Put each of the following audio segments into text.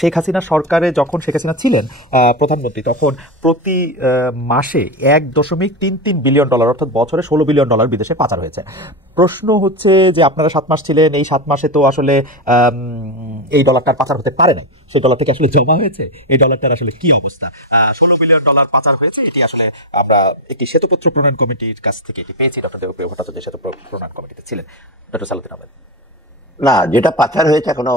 শেখ হাসিনা সরকারে যখন শেখ হাসিনা ছিলেন প্রধানমন্ত্রী, তখন প্রতি মাসে $1.33 বিলিয়ন অর্থাৎ বছরে $16 বিলিয়ন বিদেশে পাচার হয়েছে। প্রশ্ন হচ্ছে যে আপনারা 7 মাস ছিলেন, এই 7 মাসে তো আসলে এই ডলারটার পাচার হতে পারে নাই, সেই ডলার থেকে আসলে জমা হয়েছে, এই ডলারটার আসলে কি অবস্থা? $16 বিলিয়ন পাচার হয়েছে, এটি আসলে আমরা একটি শ্বেতপত্র প্রণয়ন কমিটির কাছ থেকে এটি পেয়েছি। ডক্টর দেবপ্রিয় ভট্টাচার্য শ্বেতপত্র প্রণয়ন কমিটিতে ছিলেন। ডক্টর সালাউদ্দিন আহমেদ। না, যেটা পাচার হয়েছে এখনো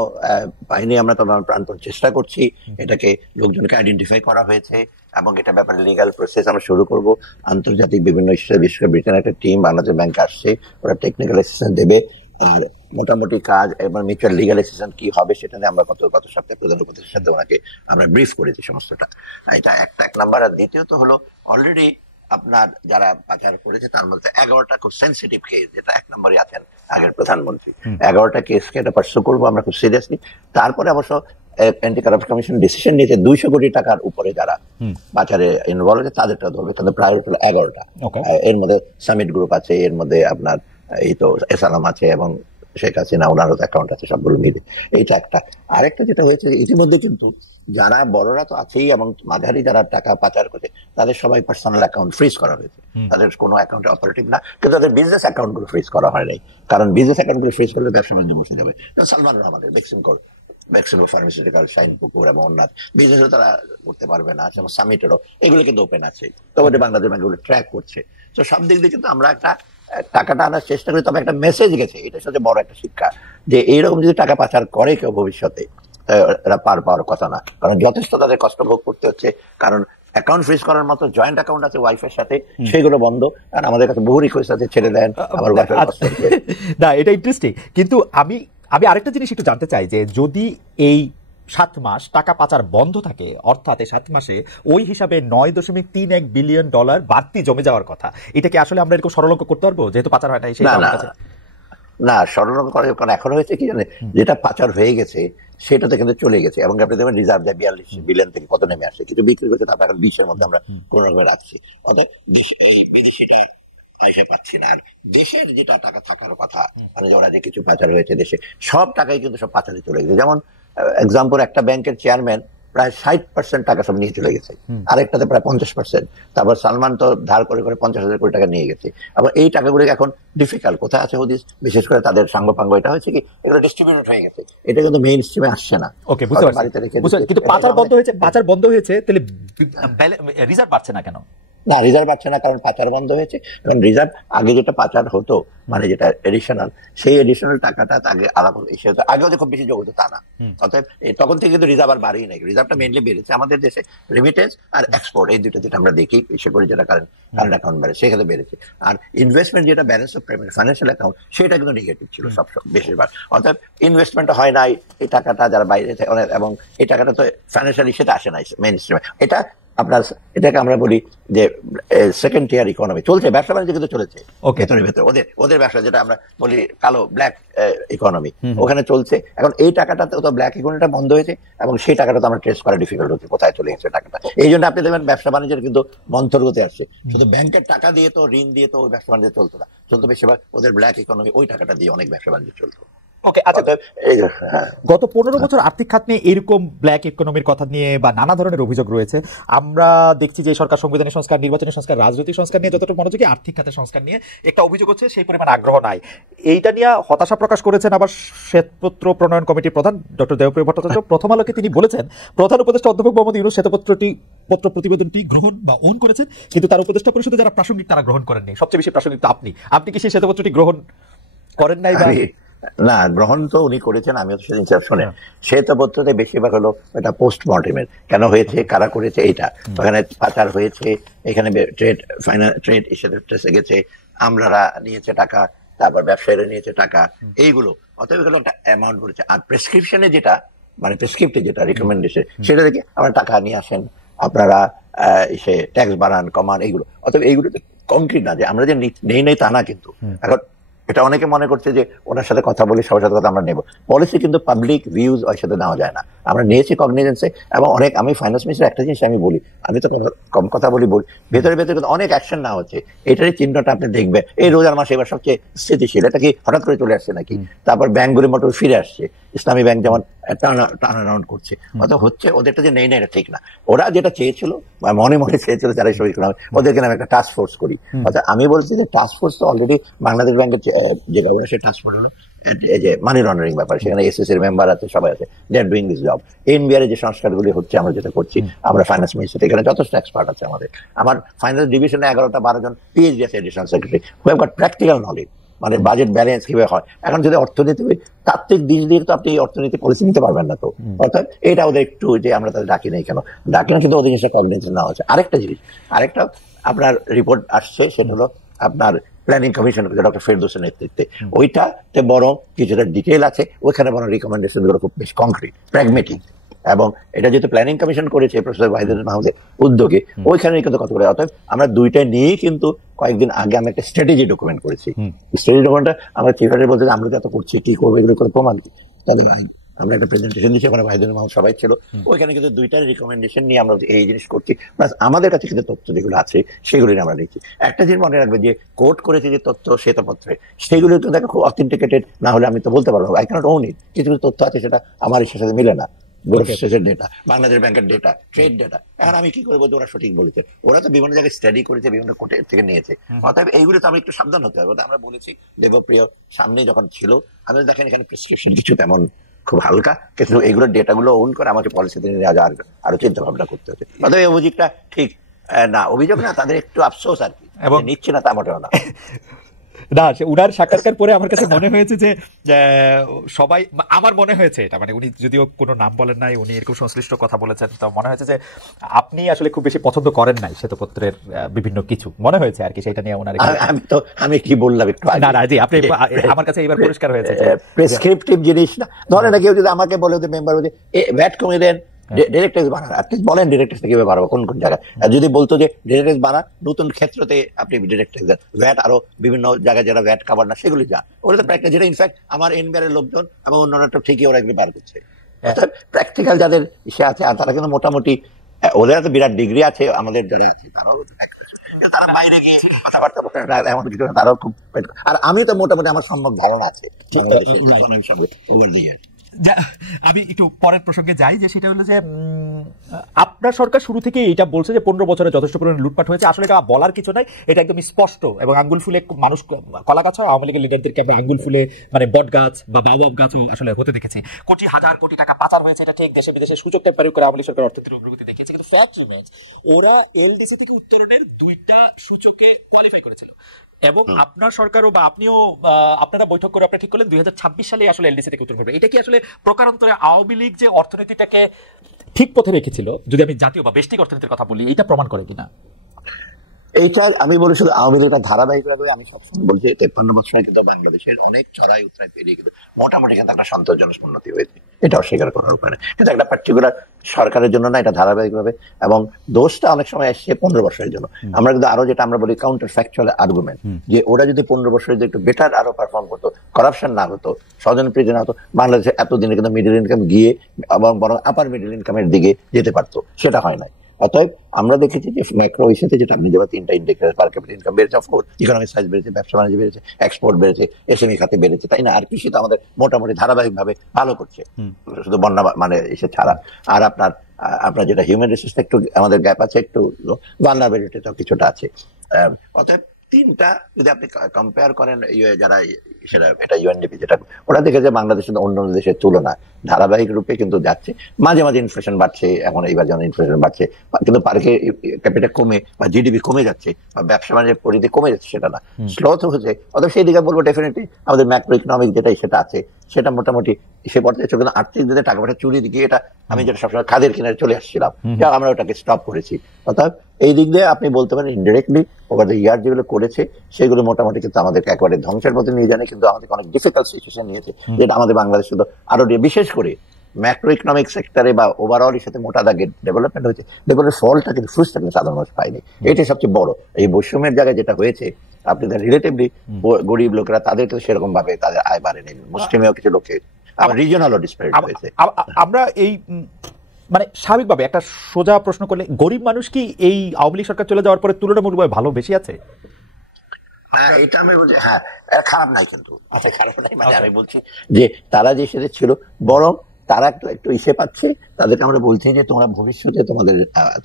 পাইনি, আমরা তো প্রাণপণ চেষ্টা করছি, এটাকে লোকজনকে আইডেন্টিফাই করা হয়েছে এবং এটা ব্যাপারে লিগাল প্রসেস আমরা শুরু করব। আন্তর্জাতিক বিভিন্ন ইস্যুতে, বিশেষ করে ব্রিটেনের একটা টিম বাংলাদেশ ব্যাংকে আসছে, ওরা টেকনিক্যাল অ্যাসিস্ট্যান্স দেবে। আর মোটামুটি কাজ এবং মিউচুয়াল লিগাল অ্যাসিস্ট্যান্স কি হবে সেটা নিয়ে আমরা গত সপ্তাহে প্রধান উপদেষ্টার সাথে ওনাকে আমরা ব্রিফ করেছি সমস্তটা। এটা এক নাম্বার। আর দ্বিতীয়ত হলো, অলরেডি আপনার যারা পাচার করেছে তার মধ্যে 11টা খুব সেন্সিটিভ কেস, যেটা 1 নম্বরে আছেন আগের প্রধানমন্ত্রী। 11টা কেসকে এটা পার্সু করবো আমরা খুব সিরিয়াসলি। তারপরে অবশ্য অ্যান্টি কারাপশন কমিশন ডিসিশন নিয়েছে 200 কোটি টাকার উপরে যারা পাচারে ইনভলভ হয়েছে তাদেরটা ধরবে, তাদের প্রায়োরিটি হলো 11টা। এর মধ্যে সামিট গ্রুপ আছে, এর মধ্যে আপনার এই তো এসালাম আছে এবং শেখ হাসিনা ওনারও অ্যাকাউন্ট আছে, সবগুলো মিলে এইটা একটা। আরেকটা যেটা হয়েছে, ইতিমধ্যে কিন্তু যারা বড়রা তো আছেই এবং মাঝারি যারা টাকা পাচার করছে তাদের সবাই পার্সোনাল অ্যাকাউন্ট ফ্রিজ করা হয়েছে। তাদের কোনো অ্যাকাউন্টে অপারেটিভ না, কিন্তু তাদের বিজনেস অ্যাকাউন্ট গুলো ফ্রিজ করা হয় নাই, কারণ বিজনেস অ্যাকাউন্ট গুলো ফ্রিজ করলে ব্যবসা বাণিজ্য বসে যাবে। সালমান আমাদের ভ্যাকসিন ফার্মাসিউটিক্যাল, শাইনপুকুর এবং অন্যান্য বিজনেসও তারা করতে পারবে না, যেমন সামিটেরও এগুলো কিন্তু ওপেন আছে। তবে বাংলাদেশ ব্যাংক গুলো ট্র্যাক করছে। তো সব দিক দিয়ে কিন্তু আমরা একটা টাকাটা আনার চেষ্টা করি, তবে একটা মেসেজ গেছে, এটা সবচেয়ে বড় একটা শিক্ষা, যে এইরকম যদি টাকা পাচার করে কেউ ভবিষ্যতে, এরা পার পাওয়ার কথা না, কারণ যথেষ্ট তাদের কষ্ট ভোগ করতে হচ্ছে। কারণ অ্যাকাউন্ট ফ্রিজ করার মতো জয়েন্ট অ্যাকাউন্ট আছে ওয়াইফের সাথে, সেগুলো বন্ধ। কারণ আমাদের কাছে বহু রিকোয়েস্ট আছে, ছেড়ে দেন আমার ওয়াইফের কষ্ট হচ্ছে। না, এটা ইন্টারেস্টিং, কিন্তু আমি আরেকটা জিনিস একটু জানতে চাই, যে যদি এই 7 মাস টাকা পাচার বন্ধ থাকে, অর্থাৎ এই 7 মাসে ওই হিসাবে $9.31 বিলিয়ন বাড়তি জমে যাওয়ার কথা, এটা কি আসলে আমরা এরকম সরলঙ্ক করতে পারবো, যেহেতু পাচার হয় না? না, সরলঙ্ক করে, কারণ এখন হয়েছে কি জানে, যেটা পাচার হয়ে গেছে সেটাতে কিন্তু চলে গেছে, এবং আপনি দেখবেন রিজার্ভ দেয় 42 বিলিয়ন থেকে কত নেমে আসে, কিছু বিক্রি করছে, তারপর এখন 20-এর মধ্যে আমরা কোন রকম রাখছি। অর্থাৎ পাচ্ছি না। আর দেশের যেটা টাকা থাকার কথা, মানে ওরা যে কিছু পাচার হয়েছে দেশে, সব টাকাই কিন্তু সব পাচারে চলে গেছে। যেমন এক্সাম্পল, একটা ব্যাংকের চেয়ারম্যান প্রায় 60% টাকা সব নিয়ে চলে গেছে, আরেকটাতে প্রায় 50%। তারপর সালমান তো ধার করে 50,000 কোটি টাকা নিয়ে গেছে। আবার এই টাকাগুলো এখন ডিফিকাল্ট কোথায় আছে হদিস, বিশেষ করে তাদের সাঙ্গপাঙ্গ এটা হয়েছে কি, এগুলো ডিস্ট্রিবিউট হয়ে গেছে, এটা কিন্তু মেইন স্ট্রিমে আসছে না। ওকে, বুঝতে পারছি। কিন্তু পাচার বন্ধ হয়েছে, তাহলে রিজার্ভ বাড়ছে না কেন? না, রিজার্ভ পাচ্ছে না, কারণ পাচার বন্ধ হয়েছে। কারণ রিজার্ভ আগে যেটা পাচার হতো, মানে যেটা এডিশনাল, সেই এডিশনাল টাকাটা আগে আলাদা, আগেও যে খুব বেশি যোগ হতো তা না। অতএব তখন থেকে কিন্তু রিজার্ভ আর বাড়েই নাই, রিজার্ভটা মেইনলি বেড়েছে আমাদের দেশে রেমিটেন্স আর এক্সপোর্ট, এই দুটো যেটা আমরা দেখি, বিশেষ করে যেটা কারেন্ট অ্যাকাউন্ট বেড়ে, সেখানে বেড়েছে। আর ইনভেস্টমেন্ট যেটা balance of payment financial account, সেটা কিন্তু নেগেটিভ ছিল সব বেশিরভাগ। অতএব ইনভেস্টমেন্ট হয় নাই, এই টাকাটা যারা বাইরে থাকে, এবং এই টাকাটা তো ফাইন্যান্সিয়ালি সেটা আসে নাই মেইন স্ট্রিমে। এটা আপনার, এটাকে আমরা বলি যে সেকেন্ড টিয়ার ইকোনমি চলছে, ব্যবসা বাণিজ্য কিন্তু চলেছে ভেতরে ভেতরে, ওদের ব্যবসা যেটা আমরা বলি কালো ব্ল্যাক ইকোনমি, ওখানে চলছে। এখন এই টাকাটা তো ব্ল্যাক ইকোনমিটা বন্ধ হয়েছে, এবং সেই টাকাটা তো আমরা ট্রেস করা ডিফিকাল্ট হচ্ছে কোথায় চলে গেছে টাকাটা। এই জন্য আপনি দেখবেন ব্যবসা বাণিজ্যের কিন্তু মন্থরগতি আসছে। শুধু ব্যাংকের টাকা দিয়ে তো, ঋণ দিয়ে তো ওই ব্যবসা বাণিজ্য চলতো না, চলতো বেশিরভাগ ওদের ব্ল্যাক ইকোনমি, ওই টাকাটা দিয়ে অনেক ব্যবসা বাণিজ্য চলতো। ওকে, আচ্ছা, গত 15 বছর আর্থিক খাত নিয়ে এরকম ব্ল্যাক ইকোনমির কথা নিয়ে বা নানা ধরনের অভিযোগ রয়েছে। আমরা দেখছি যে সরকার সংবিধানের সংস্কার, নির্বাচনী সংস্কার, রাজনৈতিক সংস্কার নিয়ে যতটা মনোযোগী, আর্থিক খাতের সংস্কার নিয়ে একটা অভিযোগ হচ্ছে সেই পরিমাণ আগ্রহ নাই। এইটা নিয়ে হতাশা প্রকাশ করেছেন আবার শ্বেতপত্র প্রণয়ন কমিটির প্রধান ডক্টর দেবপ্রিয় ভট্টাচার্য। প্রথম আলোকে তিনি বলেছেন, প্রধান উপদেষ্টা অধ্যাপক মোহাম্মদ ইউনূস পত্র প্রতিবেদনটি গ্রহণ বা ওন করেছেন, কিন্তু তার উপদেষ্টা পরিষদে যারা প্রাসঙ্গিক তারা গ্রহণ করেননি। সবচেয়ে বেশি প্রাসঙ্গিক তো আপনি কি সেই শ্বেতপত্রটি গ্রহণ করেন নাই? না, গ্রহণ তো উনি করেছেন, আমিও সেদিন শুনে। শ্বেতপত্রতে বেশিরভাগ হলো এটা পোস্টমর্টেমের, কেন হয়েছে, কারা করেছে, এইটা ওখানে পাচার হয়েছে, এখানে ট্রেড ইস্যুতে গেছে, আমলারা নিয়েছে টাকা, তারপর ব্যবসায়ীরা নিয়েছে টাকা, এইগুলো। অতএব এগুলো একটা অ্যামাউন্ট করেছে। আর প্রেসক্রিপশনে যেটা, মানে প্রেসক্রিপ্টে যেটা রিকমেন্ডেশন, সেটা দেখি আপনারা টাকা নিয়ে আসেন, আপনারা সে ট্যাক্স বাড়ান কমান, এইগুলো। অতএব এইগুলো তো কংক্রিট না যে আমরা যে নেই তা না। কিন্তু এখন এটা অনেকে মনে করছে যে ওনার সাথে কথা বলি, সবার সাথে কথা আমরা নেব, পলিসি কিন্তু পাবলিক ভিউজ ওর সাথে নেওয়া যায় না। আমরা নিয়েছি কগনিজেন্সে। এবং অনেক, আমি ফাইন্যান্স মিনিস্টার একটা জিনিস আমি বলি, আমি তো কম কথা বলি, ভেতরে ভেতরে অনেক অ্যাকশন নেওয়া হচ্ছে। এটারই চিহ্নটা আপনি দেখবেন এই রোজার মাসে এবার সবচেয়ে স্থিতিশীল। এটা কি হঠাৎ করে চলে আসছে নাকি? তারপর ব্যাংকগুলি মোটর ফিরে আসছে, ইসলামী ব্যাংক যেমন টার্ন অ্যারাউন্ড করছে। অর্থাৎ হচ্ছে ওদেরটা যে নেই না, এটা ঠিক না। ওরা যেটা চেয়েছিল বা মনে মনে চেয়েছিল যারা শহীদ করলাম, ওদেরকে আমি একটা টাস্ক ফোর্স করি। অর্থাৎ আমি বলছি যে টাস্ক ফোর্স তো অলরেডি বাংলাদেশ ব্যাংকের যে গভর্নর, সেই টাস্ক ফোর্স হলো এই যে মানি লন্ডারিং ব্যাপার, সেখানে এসএস এর মেম্বার আছে, সবাই আছে, they are doing this job. NBR এর যে সংস্কারগুলি হচ্ছে, আমরা যেটা করছি, আমরা ফাইন্যান্স মিনিস্টার, এখানে যথেষ্ট এক্সপার্ট আছে আমাদের। আমার ফাইন্যান্স ডিভিশনে 11-12 জন পিএইচডি আছে, additional secretary, who have got practical knowledge, মানে বাজেট ব্যালেন্স কিভাবে হয়। এখন যদি অর্থনীতি তাত্ত্বিক দিক দিয়ে তো আপনি এই অর্থনীতি পলিসি নিতে পারবেন না। তো অর্থাৎ এটা ওদের একটু, যে আমরা তাদের ডাকি নাই কেন, ডাকি না, কিন্তু ওদের জিনিসটা কগনিজেন্স নেওয়া হচ্ছে। আরেকটা জিনিস, আরেকটা আপনার রিপোর্ট আসছে, সেটা হলো আপনার প্ল্যানিং কমিশন, ডক্টর ফেরদৌসের নেতৃত্বে। ওইটাতে বরং কিছুটা ডিটেল আছে, ওইখানে বরং রিকমেন্ডেশন গুলো খুব বেশ কংক্রিট, প্র্যাগমেটিক। এবং এটা যেহেতু প্ল্যানিং কমিশন করেছে প্রফেসর ওয়াহিদুর মাহমুদের উদ্যোগে, ওইখানে কিন্তু কত করে। অর্থাৎ আমরা দুইটা নিয়েই কিন্তু কয়েকদিন আগে আমি একটা স্ট্র্যাটেজি ডকুমেন্ট করেছি। স্ট্র্যাটেজি ডকুমেন্টটা আমরা চিফ সেক্রেটারি বলতে, আমরা যত করছি কি করবো এগুলো করে প্রমাণ কি, তাহলে আমরা একটা প্রেজেন্টেশন দিচ্ছি, ওখানে ওয়াহিদুর মাহমুদ সবাই ছিল, ওইখানে কিন্তু দুইটার রিকমেন্ডেশন নিয়ে আমরা এই জিনিস করছি। প্লাস আমাদের কাছে কিন্তু তথ্য যেগুলো আছে সেগুলি আমরা নিচ্ছি। একটা জিনিস মনে রাখবে, যে কোর্ট করেছে যে তথ্য শ্বেতপত্রে, সেগুলো তো দেখো খুব অথেন্টিকেটেড না হলে আমি তো বলতে পারবো, আই ক্যানট ওন ইট। কিছু কিছু তথ্য আছে সেটা আমার ইচ্ছার সাথে মিলে না, ডেটা, বাংলাদেশ ব্যাংকের ডেটা, ট্রেড ডেটা। এখন আমি কি করে বলছি ওরা সঠিক বলেছে? ওরা তো বিভিন্ন জায়গায় স্টাডি করেছে, বিভিন্ন কোর্টের থেকে নিয়েছে। অতএব এইগুলো তো আমি একটু সাবধান হতে হবে। আমরা বলেছি দেবপ্রিয় সামনে যখন ছিল, আমি দেখেন এখানে প্রেসক্রিপশন কিছু তেমন খুব হালকা, কিন্তু এইগুলো ডেটাগুলো ওন করে আমাকে পলিসিতে নিয়ে আরো চিন্তা ভাবনা করতে হচ্ছে। অতএব এই অভিযোগটা ঠিক না, অভিযোগ না, তাদের একটু আফসোস আর কি, এবং নিচ্ছে না তা মোটেও না। না, উনার সাক্ষাৎকার পরে আমার কাছে মনে হয়েছে যে সবাই, আমার মনে হয়েছে এটা, মানে উনি যদিও কোনো নাম বলেন নাই, উনি এরকম সংশ্লিষ্ট কথা বলেছেন, তো মনে হয়েছে যে আপনি আসলে খুব বেশি পছন্দ করেন নাই শ্বেতপত্রের বিভিন্ন কিছু, মনে হয়েছে আর কি, সেটা নিয়ে ওনার। আমি কি বললাম একটু? না না জি, আপনি, আমার কাছে এবার পরিষ্কার হয়েছে যে প্রেসক্রিপটিভ জিনিস না। ধরেন না কেউ যদি আমাকে বলে যে মেম্বার বলছে ভ্যাট কমিয়ে দেন, ডিরেক্ট ট্যাক্স বানান, বলেন ডিরেক্ট ট্যাক্স কিভাবে বাড়াবো, কোন কোন জায়গায়। যদি বলতো যে ডিরেক্ট ট্যাক্স বানান, নতুন ক্ষেত্রতে আপনি ডিরেক্ট ট্যাক্স দেন, ভ্যাট আরো বিভিন্ন জায়গায় যারা ভ্যাট কাভার না সেগুলি যান, ওরা তো প্র্যাকটিক্যাল, যেটা ইনফ্যাক্ট আমার এনবিআর লোকজন এবং অন্যান্য ঠিকই ওরা এগুলি বার করছে। অর্থাৎ প্র্যাকটিক্যাল যাদের ইসে আছে, আর তারা কিন্তু মোটামুটি, ওদের তো বিরাট ডিগ্রি আছে, আমাদের যারা আছে তারাও, তারা বাইরে গিয়ে কথাবার্তা বলতে এমন কিছু, তারাও খুব। আর আমি তো মোটামুটি আমার সম্যক ধারণা আছে ওভার দি ইয়ার। আমি একটু পরের প্রসঙ্গে যাই, যে সেটা হলো যে আপনার সরকার শুরু থেকে এটা বলছে যে 15 বছরে যথেষ্ট পরিমাণে লুটপাট হয়েছে। আসলে এটা বলার কিছু নাই, এটা একদম স্পষ্ট এবং আঙ্গুল ফুলে মানুষ কলা গাছ হয়। আওয়ামী লীগের লিডারদেরকে আমরা আঙ্গুল ফুলে মানে বট গাছ বা বাওয়াব গাছও আসলে হতে দেখেছি। কোটি হাজার কোটি টাকা পাচার হয়েছে, এটা ঠিক। দেশে বিদেশে সূচক টেম্পারি করে আওয়ামী লীগ সরকার অর্থনীতির অগ্রগতি দেখিয়েছে, কিন্তু ফ্যাক্ট রিমেইনস ওরা এলডিসি থেকে উত্তরণের 2টা সূচকে কোয়ালিফাই করেছিল। এবং আপনার সরকারও বা আপনিও, আপনারা বৈঠক করে আপনি ঠিক করলেন 2026 সালে আসলে এলডিসি থেকে উত্তর করবে। এটা কি আসলে প্রকারান্তরে আওয়ামী লীগ যে অর্থনীতিটাকে ঠিক পথে রেখেছিল, যদি আমি জাতীয় বা বেষ্টিক অর্থনীতির কথা বলি, এটা প্রমাণ করে কিনা? এইটা আমি বলি শুধু আওয়ামী লীগের ধারাবাহিক ভাবে আমি সবসময় বলছি 53 বছরে কিন্তু বাংলাদেশের অনেক চড়াই উতরাই পেরিয়ে কিন্তু মোটামুটি কিন্তু একটা সন্তোষজনক উন্নতি হয়েছে, এটা অস্বীকার করার উপায় না। কিন্তু একটা পার্টিকুলার সরকারের জন্য না, এটা ধারাবাহিক ভাবে, এবং দোষটা অনেক সময় আসছে 15 বছরের জন্য। আমরা কিন্তু আরো যেটা আমরা বলি কাউন্টার ফ্যাকচুয়াল আর্গুমেন্ট, যে ওরা যদি 15 বছরে একটু বেটার আরো পারফর্ম করতো, করাপশন না হতো, স্বজনপ্রীতি না হতো, বাংলাদেশে এতদিনে কিন্তু মিডল ইনকাম গিয়ে এবং বরং আপার মিডল ইনকামের দিকে যেতে পারতো, সেটা হয় নাই। অতএব আমরা দেখেছি যে ম্যাক্রো ইস্যুতে যেটা আপনি যেমন 3টা ইন্ডিকেটর, পার ক্যাপিটাল ইনকাম বেড়েছে, অফকোর্স ইকোনমিক সাইজ বেড়েছে, ব্যবসা বাণিজ্য বেড়েছে, এক্সপোর্ট বেড়েছে, এসএমই খাতে বেড়েছে, তাই না? আর কৃষি তো আমাদের মোটামুটি ধারাবাহিক ভাবে ভালো করছে, শুধু বন্যা মানে এসে ছাড়া। আর আপনার যেটা হিউম্যান রিসোর্স একটু আমাদের গ্যাপ আছে, একটু ভালনারেবিলিটি তো কিছুটা আছে। অতএব 3টা যদি আপনি কম্পেয়ার করেন, যারা সেটা এটা ইউএনডিপি যেটা, ওরা দেখেছে বাংলাদেশের অন্য দেশের তুলনায় ধারাবাহিক রূপে কিন্তু যাচ্ছে। মাঝে মাঝে ইনফ্লেশন বাড়ছে, এখন এইবার যেমন ইনফ্লেশন বাড়ছে, কিন্তু পার ক্যাপিটা কমে বা জিডিপি কমে যাচ্ছে বা ব্যবসা বাণিজ্যের পরিধি কমে যাচ্ছে, সেটা না, স্লো তো হচ্ছে। অতএব সেই দিকে বলবো ডেফিনেটলি আমাদের ম্যাক্রো ইকোনমিক যেটাই সেটা আছে, সেটা মোটামুটি সে পর্যায়ে চলে। আর্থিক দিকে টাকা পয়সা চুরি দিকে, এটা আমি যেটা সবসময় খাদের কিনারে চলে আসছিলাম, আমরা ওটাকে স্টপ করেছি। অর্থাৎ এই দিক দিয়ে আপনি বলতে পারেন ইনডিরেক্টলি ওভার দ্য ইয়ার যেগুলো করেছে সেগুলো মোটামুটি কিন্তু আমাদেরকে একেবারে ধ্বংসের পথে নিয়ে জানে, কিন্তু আমাদেরকে অনেক ডিফিকাল্ট সিচুয়েশন নিয়েছে, যেটা আমাদের বাংলাদেশে তো আরো বিশেষ করে ম্যাক্রো ইকোনমিক সেক্টরে বা ওভারঅল এর সাথে মোটা দাগে ডেভেলপমেন্ট হয়েছে, ডেভেলপমেন্টের ফলটা কিন্তু ফ্রুটসটা কিন্তু সাধারণ মানুষ পায়নি। এটাই সবচেয়ে বড়। এই বৈষম্যের জায়গায় যেটা হয়েছে, আপনি রিলেটিভলি গরিব লোকেরা তাদের তো সেরকম ভাবে তাদের আয় বাড়েনি, মুসলিমেও কিছু লোকে রিজিওনালও ডিসপ্যারিটি হয়েছে। আমরা এই মানে স্বাভাবিকভাবে একটা সোজা প্রশ্ন করলে গরিব মানুষ কি এই আওয়ামী লীগ সরকার চলে যাওয়ার পরে তুলনামূলকভাবে ভালো বেশি আছে? এটা আমি বলছি, হ্যাঁ খারাপ নাই, কিন্তু আচ্ছা খারাপ নাই মানে আমি বলছি যে তারা যে সেটা ছিল, বরং তারা একটু একটু ইসে পাচ্ছে। তাদেরকে আমরা বলছি যে তোমরা ভবিষ্যতে